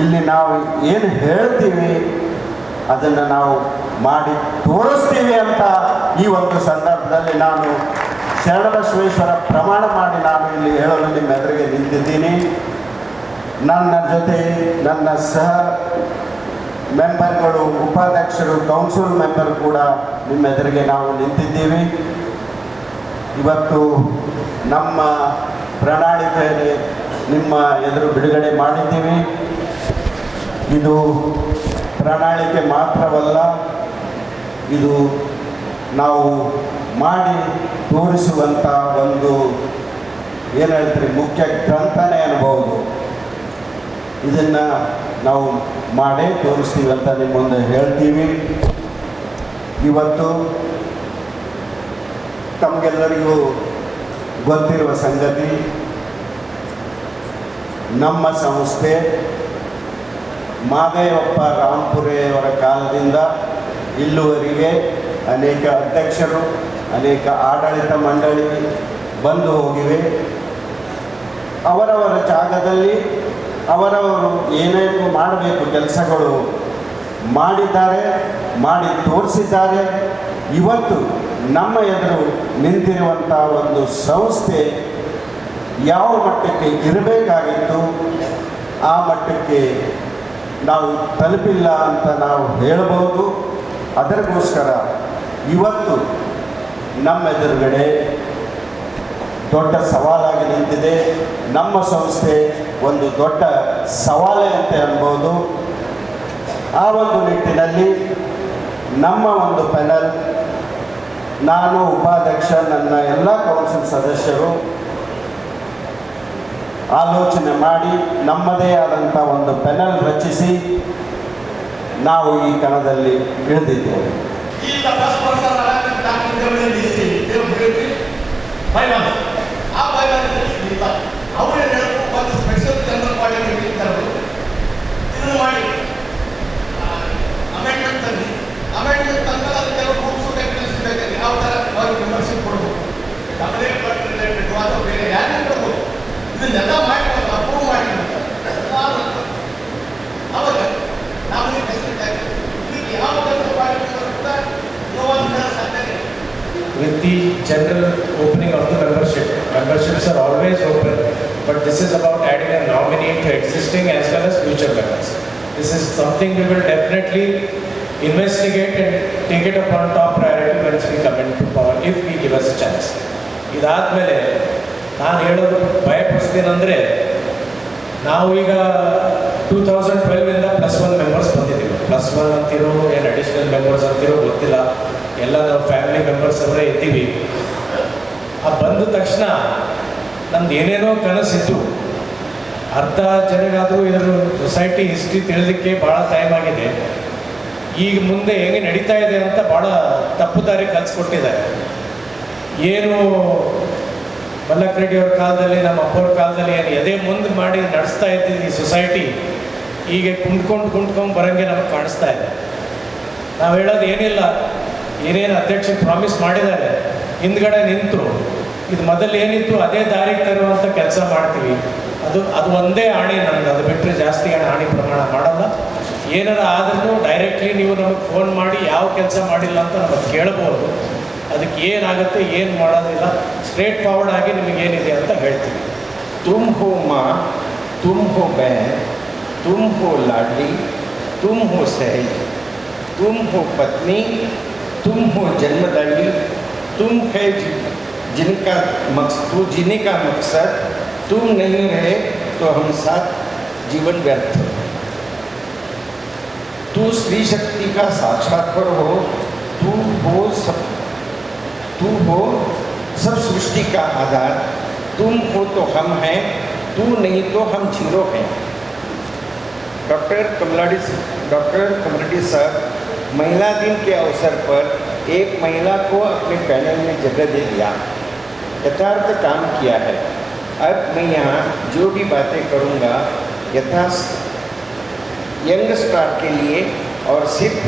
ಇಲ್ಲಿ ನಾವು ಏನು ಹೇಳ್ತೀವಿ ಅದನ್ನು ನಾವು ಮಾಡಿ ತೋರಿಸ್ತೀವಿ ಅಂತ ಈ ಒಂದು ಸಂದರ್ಭದಲ್ಲಿ ನಾನು ಶರಣಬಸವೇಶ್ವರ ಪ್ರಮಾಣ ಮಾಡಿ ನಾನು ಇಲ್ಲಿ ಹೇಳಲು ನಿಮ್ಮ ಎದುರಿಗೆ ನಿಂತಿದ್ದೀನಿ. ನನ್ನ ಜೊತೆ ನನ್ನ ಸಹ ಮೆಂಬರ್ಗಳು, ಉಪಾಧ್ಯಕ್ಷರು, ಕೌನ್ಸಿಲ್ ಮೆಂಬರ್ ಕೂಡ ನಿಮ್ಮ ಎದುರಿಗೆ ನಾವು ನಿಂತಿದ್ದೀವಿ. ಇವತ್ತು ನಮ್ಮ ಪ್ರಣಾಳಿಕೆಯಲ್ಲಿ ನಿಮ್ಮ ಎದುರು ಬಿಡುಗಡೆ ಮಾಡಿದ್ದೀವಿ. ಇದು ಪ್ರಣಾಳಿಕೆ ಮಾತ್ರವಲ್ಲ, ಇದು ನಾವು ಮಾಡಿ ತೋರಿಸುವಂಥ ಒಂದು ಏನು ಹೇಳ್ತೀರಿ ಮುಖ್ಯ ಗ್ರಂಥನೇ ಅನ್ಬೋದು. ಇದನ್ನು ನಾವು ಮಾಡೇ ತೋರಿಸ್ತೀವಿ ಅಂತ ನಿಮ್ಮ ಮುಂದೆ ಹೇಳ್ತೀವಿ. ಇವತ್ತು ತಮಗೆಲ್ಲರಿಗೂ ಗೊತ್ತಿರುವ ಸಂಗತಿ, ನಮ್ಮ ಸಂಸ್ಥೆ ಮಾದೇವಪ್ಪ ರಾಂಪುರೆಯವರ ಕಾಲದಿಂದ ಇಲ್ಲಿವರೆಗೆ ಅನೇಕ ಅಧ್ಯಕ್ಷರು, ಅನೇಕ ಆಡಳಿತ ಮಂಡಳಿ ಬಂದು ಹೋಗಿವೆ. ಅವರವರ ಜಾಗದಲ್ಲಿ ಅವರವರು ಏನೇನು ಮಾಡಬೇಕು ಕೆಲಸಗಳು ಮಾಡಿದ್ದಾರೆ, ಮಾಡಿ ತೋರಿಸಿದ್ದಾರೆ. ಇವತ್ತು ನಮ್ಮ ಎದುರು ನಿಂತಿರುವಂಥ ಒಂದು ಸಂಸ್ಥೆ ಯಾವ ಮಟ್ಟಕ್ಕೆ ಇರಬೇಕಾಗಿತ್ತು ಆ ಮಟ್ಟಕ್ಕೆ ನಾವು ತಲುಪಿಲ್ಲ ಅಂತ ನಾವು ಹೇಳಬಹುದು. ಅದಕ್ಕೋಸ್ಕರ ಇವತ್ತು ನಮ್ಮ ಎದುರುಗಡೆ ದೊಡ್ಡ ಸವಾಲಾಗಿ ನಿಂತಿದೆ. ನಮ್ಮ ಸಂಸ್ಥೆ ಒಂದು ದೊಡ್ಡ ಸವಾಲೇ ಅಂತ ಅನ್ಬೋದು. ಆ ಒಂದು ನಿಟ್ಟಿನಲ್ಲಿ ನಮ್ಮ ಒಂದು ಪ್ಯಾನಲ್, ನಾನು ಉಪಾಧ್ಯಕ್ಷ, ನನ್ನ ಎಲ್ಲ ಕೌನ್ಸಿಲ್ ಸದಸ್ಯರು ಆಲೋಚನೆ ಮಾಡಿ ನಮ್ಮದೇ ಆದಂಥ ಒಂದು ಪ್ಯಾನಲ್ ರಚಿಸಿ ನಾವು ಈ ಕಣದಲ್ಲಿ ಇಳಿದಿದ್ದೇವೆ. With the general opening of the membership, memberships are always open, but this is about adding a nominee to existing as well as future members. This is something we will definitely investigate and take it upon top priority once we come into power, if we give us a chance. ಇದಾದಮೇಲೆ ನಾನು ಹೇಳೋದು ಭಯಪಡಿಸ್ತೀನಂದರೆ, ನಾವು ಈಗ 2012ಇಂದ +1 members ಬಂದಿದ್ದೀವಿ. +1 ಅಂತಿರೋ ಏನು additional members ಅಂತಿರೋ ಗೊತ್ತಿಲ್ಲ, ಎಲ್ಲ ನಾವು ಫ್ಯಾಮಿಲಿ ಮೆಂಬರ್ಸ್ ಅವರೇ ಇದ್ದೀವಿ. ಆ ಬಂದ ತಕ್ಷಣ ನಮ್ದು ಏನೇನೋ ಕನಸಿತ್ತು. ಅರ್ಧ ಜನಗಾದರೂ ಇದರ ಸೊಸೈಟಿ ಹಿಸ್ಟ್ರಿ ತಿಳಿದಕ್ಕೆ ಭಾಳ ಟೈಮ್ ಆಗಿದೆ. ಈಗ ಮುಂದೆ ಹೇಗೆ ನಡೀತಾ ಇದೆ ಅಂತ ಭಾಳ ತಪ್ಪು ದಾರಿ ಕಲಿಸ್ಕೊಟ್ಟಿದ್ದಾರೆ. ಏನು ಮಲ್ಲಕ್ ರೆಡ್ಡಿ ಅವ್ರ ಕಾಲದಲ್ಲಿ, ನಮ್ಮ ಅಪ್ಪವ್ರ ಕಾಲದಲ್ಲಿ ಏನು ಎದೆ ಮುಂದೆ ಮಾಡಿ ನಡೆಸ್ತಾ ಇದ್ದಿದ್ದು ಈ ಸೊಸೈಟಿ, ಈಗ ಕುಂಡ್ಕೊಂಡು ಬರೋಂಗೆ ನಮಗೆ ಕಾಣಿಸ್ತಾ ಇದೆ. ನಾವು ಹೇಳೋದು ಏನಿಲ್ಲ, ಏನೇನು ಅಧ್ಯಕ್ಷ ಪ್ರಾಮಿಸ್ ಮಾಡಿದ್ದಾರೆ ಹಿಂದ್ಗಡೆ ನಿಂತು ಇದು ಮೊದಲು ಏನಿತ್ತು ಅದೇ ದಾರಿಗೆ ತರುವಂಥ ಕೆಲಸ ಮಾಡ್ತೀವಿ. ಅದು ಒಂದೇ ಆಣಿ ನಮ್ದು, ಅದು ಬಿಟ್ಟರೆ ಜಾಸ್ತಿ ಆಣಿ ಪ್ರಮಾಣ ಮಾಡಲ್ಲ. ಏನಾರ ಆದ್ರೂ ಡೈರೆಕ್ಟ್ಲಿ ನೀವು ನಮಗೆ ಫೋನ್ ಮಾಡಿ ಯಾವ ಕೆಲಸ ಮಾಡಿಲ್ಲ ಅಂತ ನಮಗೆ ಕೇಳ್ಬೋದು. ಅದಕ್ಕೆ ಏನಾಗುತ್ತೆ ಏನು ಮಾಡೋದಿಲ್ಲ, ಸ್ಟ್ರೇಟ್ ಫಾರ್ವರ್ಡ್ ಆಗಿ ನಿಮಗೇನಿದೆ ಅಂತ ಹೇಳ್ತೀವಿ. ತುಮ್ ಹೋ ಮಾ, ತುಮ್ ಹೋ ಬಹನ್, ತುಮ್ ಹೋ ಲಾಡ್ಲಿ, ತುಮ್ ಹೋ ಸಹೇಲಿ, तुम हो पत्नी, तुम हो जन्मदायी, तुम है जिनका मकसद, जीने का मकसद, तुम नहीं रहे तो हम साथ जीवन व्यर्थ। तू स्त्री शक्ति का साक्षात्कार हो, तू हो सब सृष्टि का आधार, तुम हो तो हम हैं, तू नहीं तो हम जीरो हैं। डॉक्टर कमलाडी सर महिला दिन के अवसर पर एक महिला को अपने पैनल में जगह दे दिया, यथार्थ काम किया है। अब मैं यहाँ जो भी बातें करूँगा यंग स्टार के लिए और सिर्फ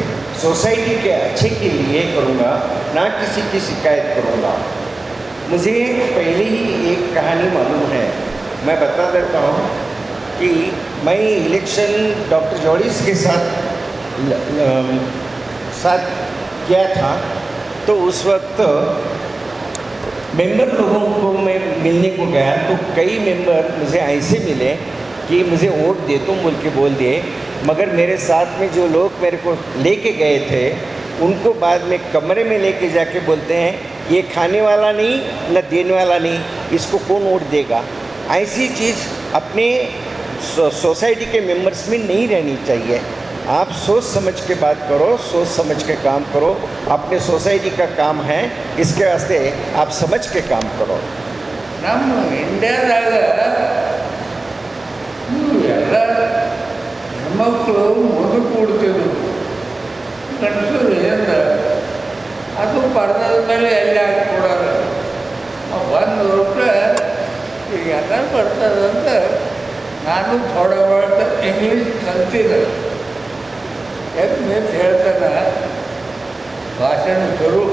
सोसाइटी के अच्छे के लिए करूँगा, ना किसी की शिकायत करूँगा। मुझे पहले ही एक कहानी मालूम है, मैं बता देता हूँ कि मैं इलेक्शन डॉक्टर जॉलिस के साथ किया था, तो उस वक्त मेंबर लोगों को मैं मिलने को गया तो कई मेंबर मुझे ऐसे मिले कि मुझे वोट दे तुम बोल के बोल दिए, मगर मेरे साथ में जो लोग मेरे को लेके गए थे उनको बाद में कमरे में लेके जाके बोलते हैं ये खाने वाला नहीं न देने वाला नहीं, इसको कौन वोट देगा। ऐसी चीज़ अपने सोसाइटी के मेंबर्स में नहीं रहनी चाहिए। आप सोच समझ के बात करो, सोच समझ के काम करो, अपने सोसाइटी का काम है, इसके वास्ते आप समझ के काम करो। ನಮ್ಮ ಇಂಡಿಯಾದಾಗ ಎಲ್ಲ ಹೆಣ್ಮಕ್ಳು ಮುಂದೆ ಕೂಡ್ತಿದ್ರು, ಗಂಡಸರು ಏನು ಅದು ಪರ್ದದ ಮೇಲೆ ಎಲ್ಲಿ ಹಾಕಿಕೊಡೋರು. ಒಂದು ರೂಪಾಯಿ ಈಗ ಎಲ್ಲ ಬರ್ತದಂತ ನಾನು ಥೋಡ बहुत इंग्लिश कल्ತಿದ್ದೆ ಅಂತ ಹೇಳ್ತಾನೆ ಭಾಷಣ ಶುರು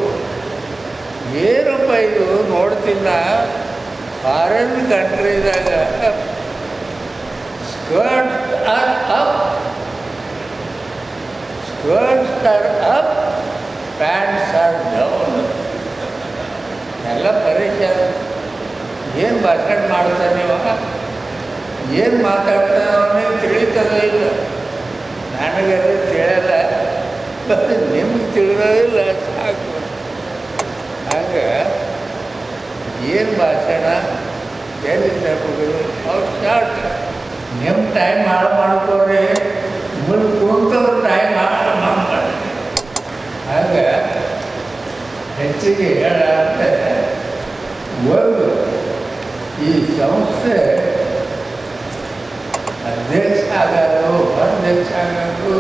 ಏನಪ್ಪ ಇದು ನೋಡ್ತಿಲ್ಲ ಫಾರಿನ್ ಕಂಟ್ರಿದಾಗ skirts are up pants are down ಎಲ್ಲ ಪರೀಕ್ಷೆ ಏನು ಭಾಷಣ ಮಾಡ್ತಾನೆ ಇವಾಗ, ಏನು ಮಾತಾಡ್ತಾನೆ ಅವನಿಗೆ ತಿಳಿತದೇ ಇಲ್ಲ. ನನಗೆಲ್ಲ ತಿಳಿಯಲ್ಲ, ಮತ್ತು ನಿಮ್ಗೆ ತಿಳಿಯೋದಿಲ್ಲ ಸಾಕು. ಹಾಗೆ ಏನು ಭಾಷಣ ಎಲ್ಲಿ ತಗೋದು ಅವ್ರು ಶಾರ್ಟ್. ನಿಮ್ಮ ಟೈಮ್ ಹಾಳು ಮಾಡ್ಕೋರಿ, ಮುಂದೆ ಕೂತವ್ರು ಟೈಮ್ ಹಾಳು ಮಾಡ್ತಾರೆ. ಹಾಗೆ ಹೆಚ್ಚಿಗೆ ಹೇಳಂತೆ ಒಂದು ಈ ಸಂಸ್ಥೆ ಅಧ್ಯಕ್ಷ ಆಗೋದು ಅಧ್ಯಕ್ಷ ಆಗೋದು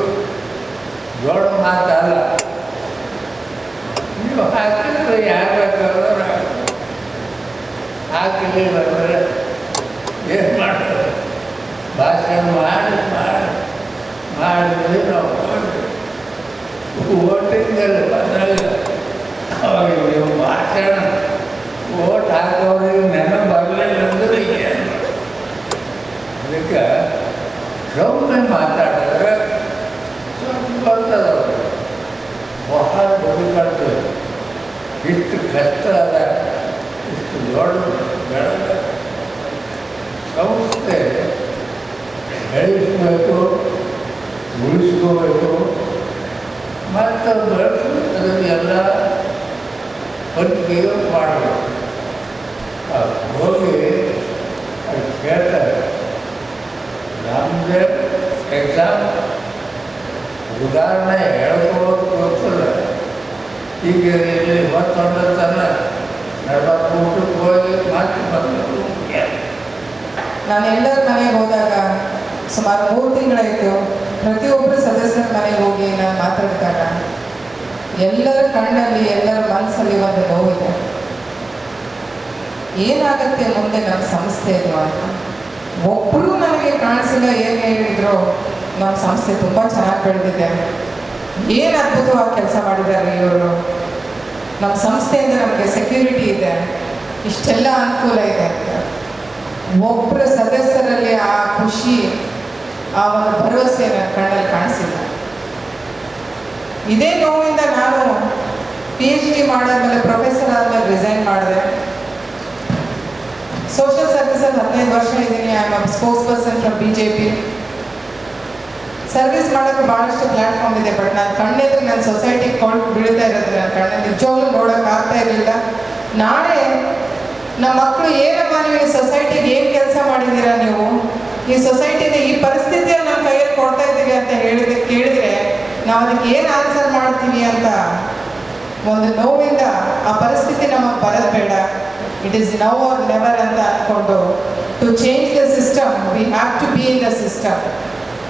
ದೊಡ್ಡ ಮಾತಲ್ಲ. ನೀವು ಹಾಕಿದ್ರೆ ಯಾರು ಬೇಕಾದ್ರೆ ಹಾಕಲಿಲ್ಲ ಅಂದರೆ ಏನು ಮಾಡೋದು? ಭಾಷಣ ಮಾಡಿದ್ವಿ ನಾವು ಓಟಿಂಗಲ್ಲಿ ಬಂದಾಗ ಅವಾಗ ನೀವು ಭಾಷಣ ಓಟ್ ಹಾಕೋರಿಗೆ ನೆನಪು ಬರಲಿಲ್ಲ ಅಂದರೆ ಏನು? ಅದಕ್ಕೆ ಸೌಮ್ಯ ಮಾತಾಡಿದ್ರೆ ಸ್ವಲ್ಪ ಬರ್ತದೆ. ಬಹಳ ಬದುಕಾಡ್ತದೆ. ಇಷ್ಟು ಕಷ್ಟ ಅದ, ಇಷ್ಟು ದೊಡ್ಡ ಬೆಳೆದ ಸಂಸ್ಥೆ ಬೆಳೆಸಬೇಕು, ಉಳಿಸ್ಕೋಬೇಕು, ಮತ್ತು ಬೆಳೆಸೋದು ಎಲ್ಲ ಹೊತ್ತಿಗೆ ಮಾಡಬೇಕು. ಹೋಗಿ ಅದು ಕೇಳ್ತಾರೆ, ನಮ್ಮದೇ ಎಕ್ಸಾಮ್ ಉದಾಹರಣೆ ಹೇಳ್ಕೊಳ್ಳೋದು ಗೊತ್ತಿಲ್ಲ. ಈಗ ಇಲ್ಲಿ ಹೊತ್ತೊಂಡ ತನ 40 ಊಟಕ್ಕೆ ಹೋಗಿ ಮಾತು ಬಂದರು. ನಾನು ಎಲ್ಲರ ಮನೆಗೆ ಹೋದಾಗ ಸುಮಾರು 3 ತಿಂಗಳಾಯಿತು. ಪ್ರತಿಯೊಬ್ಬರು ಸದಸ್ಯರ ಮನೆಗೆ ಹೋಗಿ ನಾನು ಮಾತಾಡಿದಾಗ ಎಲ್ಲರ ಕಣ್ಣಲ್ಲಿ, ಎಲ್ಲರ ಮನಸ್ಸಲ್ಲಿ ಒಂದು ನೋವಿದೆ. ಏನಾಗುತ್ತೆ ಮುಂದೆ ನಮ್ಮ ಸಂಸ್ಥೆ ಇದು ಅಂತ. ಒಬ್ಬರು ನನಗೆ ಕಾಣಿಸಿಲ್ಲ. ಏನು ಹೇಳಿದ್ರು, ನಮ್ಮ ಸಂಸ್ಥೆ ತುಂಬ ಚೆನ್ನಾಗಿ ಬೆಳೆದಿದೆ, ಏನು ಅದ್ಭುತವಾಗಿ ಕೆಲಸ ಮಾಡಿದ್ದಾರೆ ಇವರು, ನಮ್ಮ ಸಂಸ್ಥೆಯಿಂದ ನಮಗೆ ಸೆಕ್ಯೂರಿಟಿ ಇದೆ, ಇಷ್ಟೆಲ್ಲ ಅನುಕೂಲ ಇದೆ ಅಂತ. ಒಬ್ಬರ ಸದಸ್ಯರಲ್ಲಿ ಆ ಖುಷಿ, ಆ ಒಂದು ಭರವಸೆ ನನ್ನ ಕಣ್ಣಲ್ಲಿ ಕಾಣಿಸಿಲ್ಲ. ಇದೇ ನೋವಿಂದ ನಾನು PhD ಮಾಡಾದ್ಮೇಲೆ, ಪ್ರೊಫೆಸರ್ ಆದಮೇಲೆ ರಿಸೈನ್ ಮಾಡಿದೆ. ಸೋಷಿಯಲ್ ಸರ್ವಿಸಲ್ಲಿ 15 ವರ್ಷ ಇದ್ದೀನಿ. I am spokes person from BJP. Service ಮಾಡೋಕ್ಕೆ ಭಾಳಷ್ಟು ಪ್ಲ್ಯಾಟ್ಫಾರ್ಮ್ ಇದೆ. ಬಟ್ ನಾನು ಕಣ್ಣೆದ್ರೆ ನನ್ನ ಸೊಸೈಟಿಗೆ ಕೊಂಡು ಬೀಳ್ತಾ ಇರೋದು ನನ್ನ ಕಣ್ಣಲ್ಲಿ ನಿಜವಾಗ್ಲೂ ನೋಡೋಕೆ ಆಗ್ತಾ ಇರಲಿಲ್ಲ. ನಾಳೆ ನಮ್ಮ ಮಕ್ಕಳು ಏನಪ್ಪ ನೀವು ಈ ಸೊಸೈಟಿಗೆ ಏನು ಕೆಲಸ ಮಾಡಿದ್ದೀರಾ, ನೀವು ಈ ಸೊಸೈಟಿಗೆ ಈ ಪರಿಸ್ಥಿತಿಯನ್ನು ನಮ್ಮ ಕೈಯಲ್ಲಿ ಕೊಡ್ತಾ ಇದ್ದೀವಿ ಅಂತ ಕೇಳಿದರೆ ನಾವು ಅದಕ್ಕೆ ಏನು ಆನ್ಸರ್ ಮಾಡ್ತೀವಿ ಅಂತ ಒಂದು ನೋವಿಂದ ಆ ಪರಿಸ್ಥಿತಿ ನಮಗೆ ಬರೋದು ಬೇಡ. It is now or never ಅಂತ ಅಂದ್ಕೊಂಡು to change the system we have to be in the system.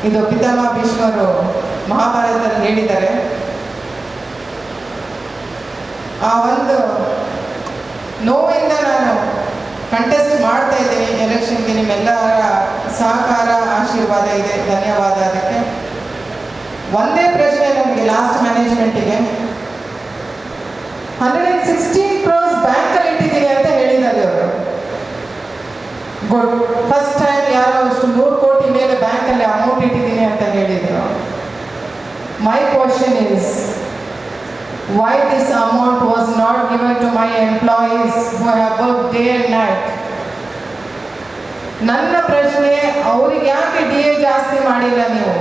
ಇದು ಪಿತಾಮಹ ಭೀಷ್ಮರು ಮಹಾಭಾರತದಲ್ಲಿ ಹೇಳಿದ್ದಾರೆ. ಆ ಒಂದು ನೋವಿಂದ ನಾನು ಕಂಟೆಸ್ಟ್ ಮಾಡ್ತಾ ಇದ್ದೀನಿ ಎಲೆಕ್ಷನ್ಗೆ. ನಿಮ್ಮೆಲ್ಲರ ಸಹಕಾರ, ಆಶೀರ್ವಾದ ಇದೆ, ಧನ್ಯವಾದ. ಅದಕ್ಕೆ ಒಂದೇ ಪ್ರಶ್ನೆ ನನಗೆ ಲಾಸ್ಟ್ ಮ್ಯಾನೇಜ್ಮೆಂಟಿಗೆ, 116 crores ಬ್ಯಾಂಕಲ್ಲಿ ಇಟ್ಟಿದ್ದೀನಿ ಅಂತ ಹೇಳಿದ್ದಾರೆ ಅವರು. ಗುಡ್, ಫಸ್ಟ್ ಟೈಮ್ ಯಾರೋ ಅಷ್ಟು 100 ಕೋಟಿ ಮೇಲೆ ಬ್ಯಾಂಕಲ್ಲಿ ಅಮೌಂಟ್ ಇಟ್ಟಿದ್ದೀನಿ ಅಂತ ಹೇಳಿದರು. My question is, why this amount was not given to my employees who have worked day and night? ನನ್ನ ಪ್ರಶ್ನೆ, ಅವ್ರಿಗೆ ಯಾಕೆ DA ಜಾಸ್ತಿ ಮಾಡಿಲ್ಲ ನೀವು?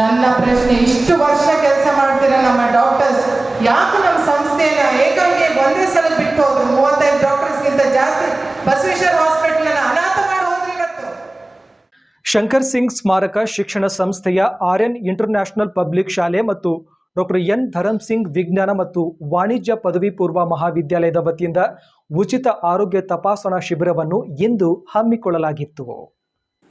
ನನ್ನ ಪ್ರಶ್ನೆ, ಇಷ್ಟು ವರ್ಷ ಕೆಲಸ ಮಾಡ್ತೀರ ನಮ್ಮ ಡಾಕ್ಟರ್ಸ್, ಯಾಕೆ ನಮ್ಮ ಸಂಸ್ಥೆನ ಏಕಾಂಗಿ ಒಂದೇ ಸಲ ಬಿಟ್ಟು ಹೋದ್ರು? 35 ಡಾಕ್ಟರ್ಸ್ಗಿಂತ ಜಾಸ್ತಿ ಬಸವೇಶ್ವರ ಹಾಸ್ಪಿಟಲ್ ಅನಾಥ ಮಾಡಿ ಹೋದ್ರಿ ಇವತ್ತು. ಶಂಕರ್ ಸಿಂಗ್ ಸ್ಮಾರಕ ಶಿಕ್ಷಣ ಸಂಸ್ಥೆಯ RN ಇಂಟರ್ನ್ಯಾಷನಲ್ ಪಬ್ಲಿಕ್ ಶಾಲೆ ಮತ್ತು ಡಾಕ್ಟರ್ N ಧರಮ್ ಸಿಂಗ್ ವಿಜ್ಞಾನ ಮತ್ತು ವಾಣಿಜ್ಯ ಪದವಿ ಪೂರ್ವ ಮಹಾವಿದ್ಯಾಲಯದ ವತಿಯಿಂದ ಉಚಿತ ಆರೋಗ್ಯ ತಪಾಸಣಾ ಶಿಬಿರವನ್ನು ಇಂದು ಹಮ್ಮಿಕೊಳ್ಳಲಾಗಿತ್ತು.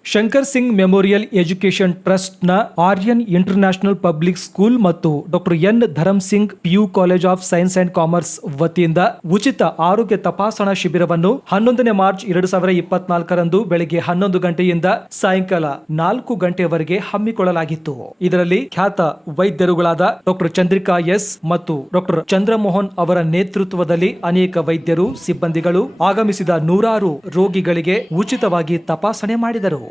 ಶಂಕರ್ ಸಿಂಗ್ ಮೆಮೋರಿಯಲ್ ಎಜುಕೇಷನ್ ಟ್ರಸ್ಟ್ನ RN ಇಂಟರ್ನ್ಯಾಷನಲ್ ಪಬ್ಲಿಕ್ ಸ್ಕೂಲ್ ಮತ್ತು doctor N Dharam Singh PU college of science and commerce ವತಿಯಿಂದ ಉಚಿತ ಆರೋಗ್ಯ ತಪಾಸಣಾ ಶಿಬಿರವನ್ನು 11ನೇ ಮಾರ್ಚ್ 2024ರಂದು ಬೆಳಗ್ಗೆ 11 ಗಂಟೆಯಿಂದ ಸಾಯಂಕಾಲ 4 ಗಂಟೆಯವರೆಗೆ ಹಮ್ಮಿಕೊಳ್ಳಲಾಗಿತ್ತು. ಇದರಲ್ಲಿ ಖ್ಯಾತ ವೈದ್ಯರುಗಳಾದ ಡಾಕ್ಟರ್ ಚಂದ್ರಿಕಾ S ಮತ್ತು ಡಾಕ್ಟರ್ ಚಂದ್ರಮೋಹನ್ ಅವರ ನೇತೃತ್ವದಲ್ಲಿ ಅನೇಕ ವೈದ್ಯರು, ಸಿಬ್ಬಂದಿಗಳು ಆಗಮಿಸಿದ 100 ರೋಗಿಗಳಿಗೆ ಉಚಿತವಾಗಿ ತಪಾಸಣೆ ಮಾಡಿದರು.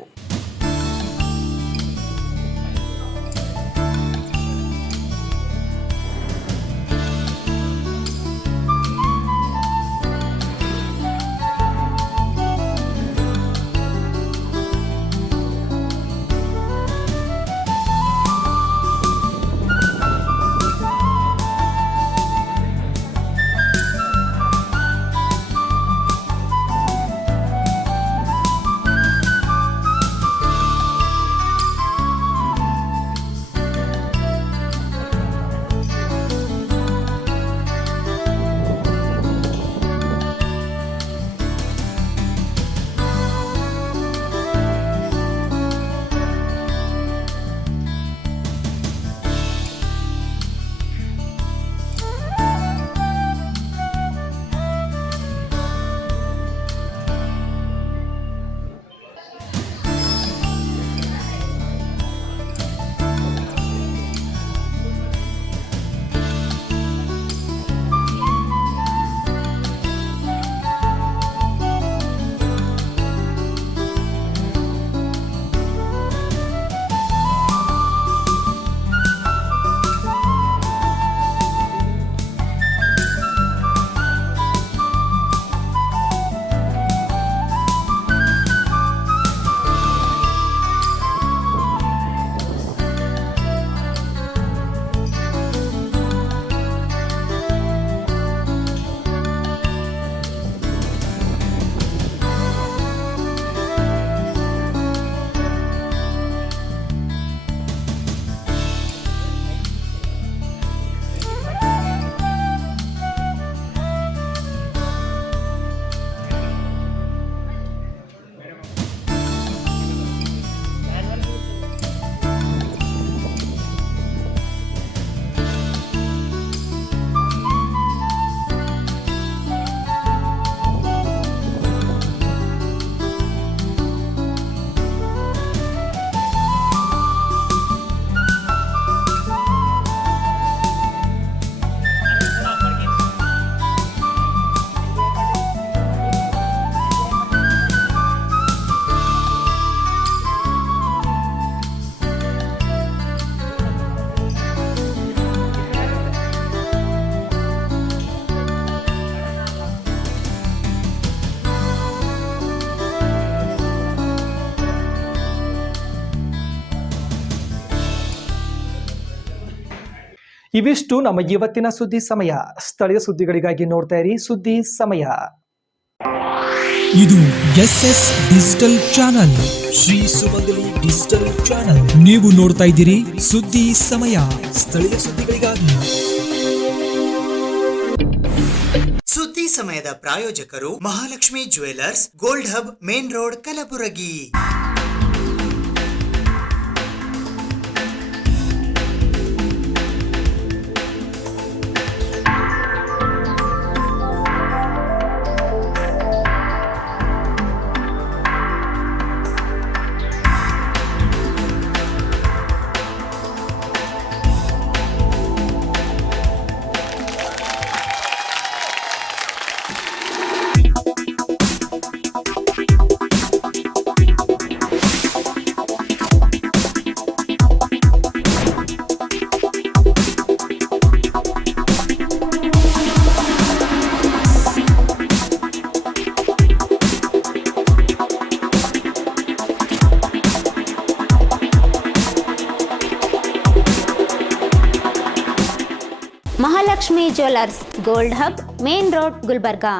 ಇವಿಷ್ಟು ನಮ್ಮ ಇವತ್ತಿನ ಸುದ್ದಿ ಸಮಯ. ಸ್ಥಳೀಯ ಸುದ್ದಿಗಳಿಗಾಗಿ ನೋಡ್ತಾ ಇರಿ ಸುದ್ದಿ ಸಮಯ. ಇದು SS ಡಿಜಿಟಲ್ ಚಾನಲ್, ಶ್ರೀ ಸುಮಂಗಲಿ ಡಿಜಿಟಲ್ ಚಾನಲ್. ನೀವು ನೋಡ್ತಾ ಇದ್ದೀರಿ ಸುದ್ದಿ ಸಮಯ, ಸ್ಥಳೀಯ ಸುದ್ದಿಗಳಿಗಾಗಿ. ಸುದ್ದಿ ಸಮಯದ ಪ್ರಾಯೋಜಕರು Mahalakshmi jewellers, gold hub, main road, Kalaburagi. Mahalakshmi jewellers, gold hub, main road, Gulbarga.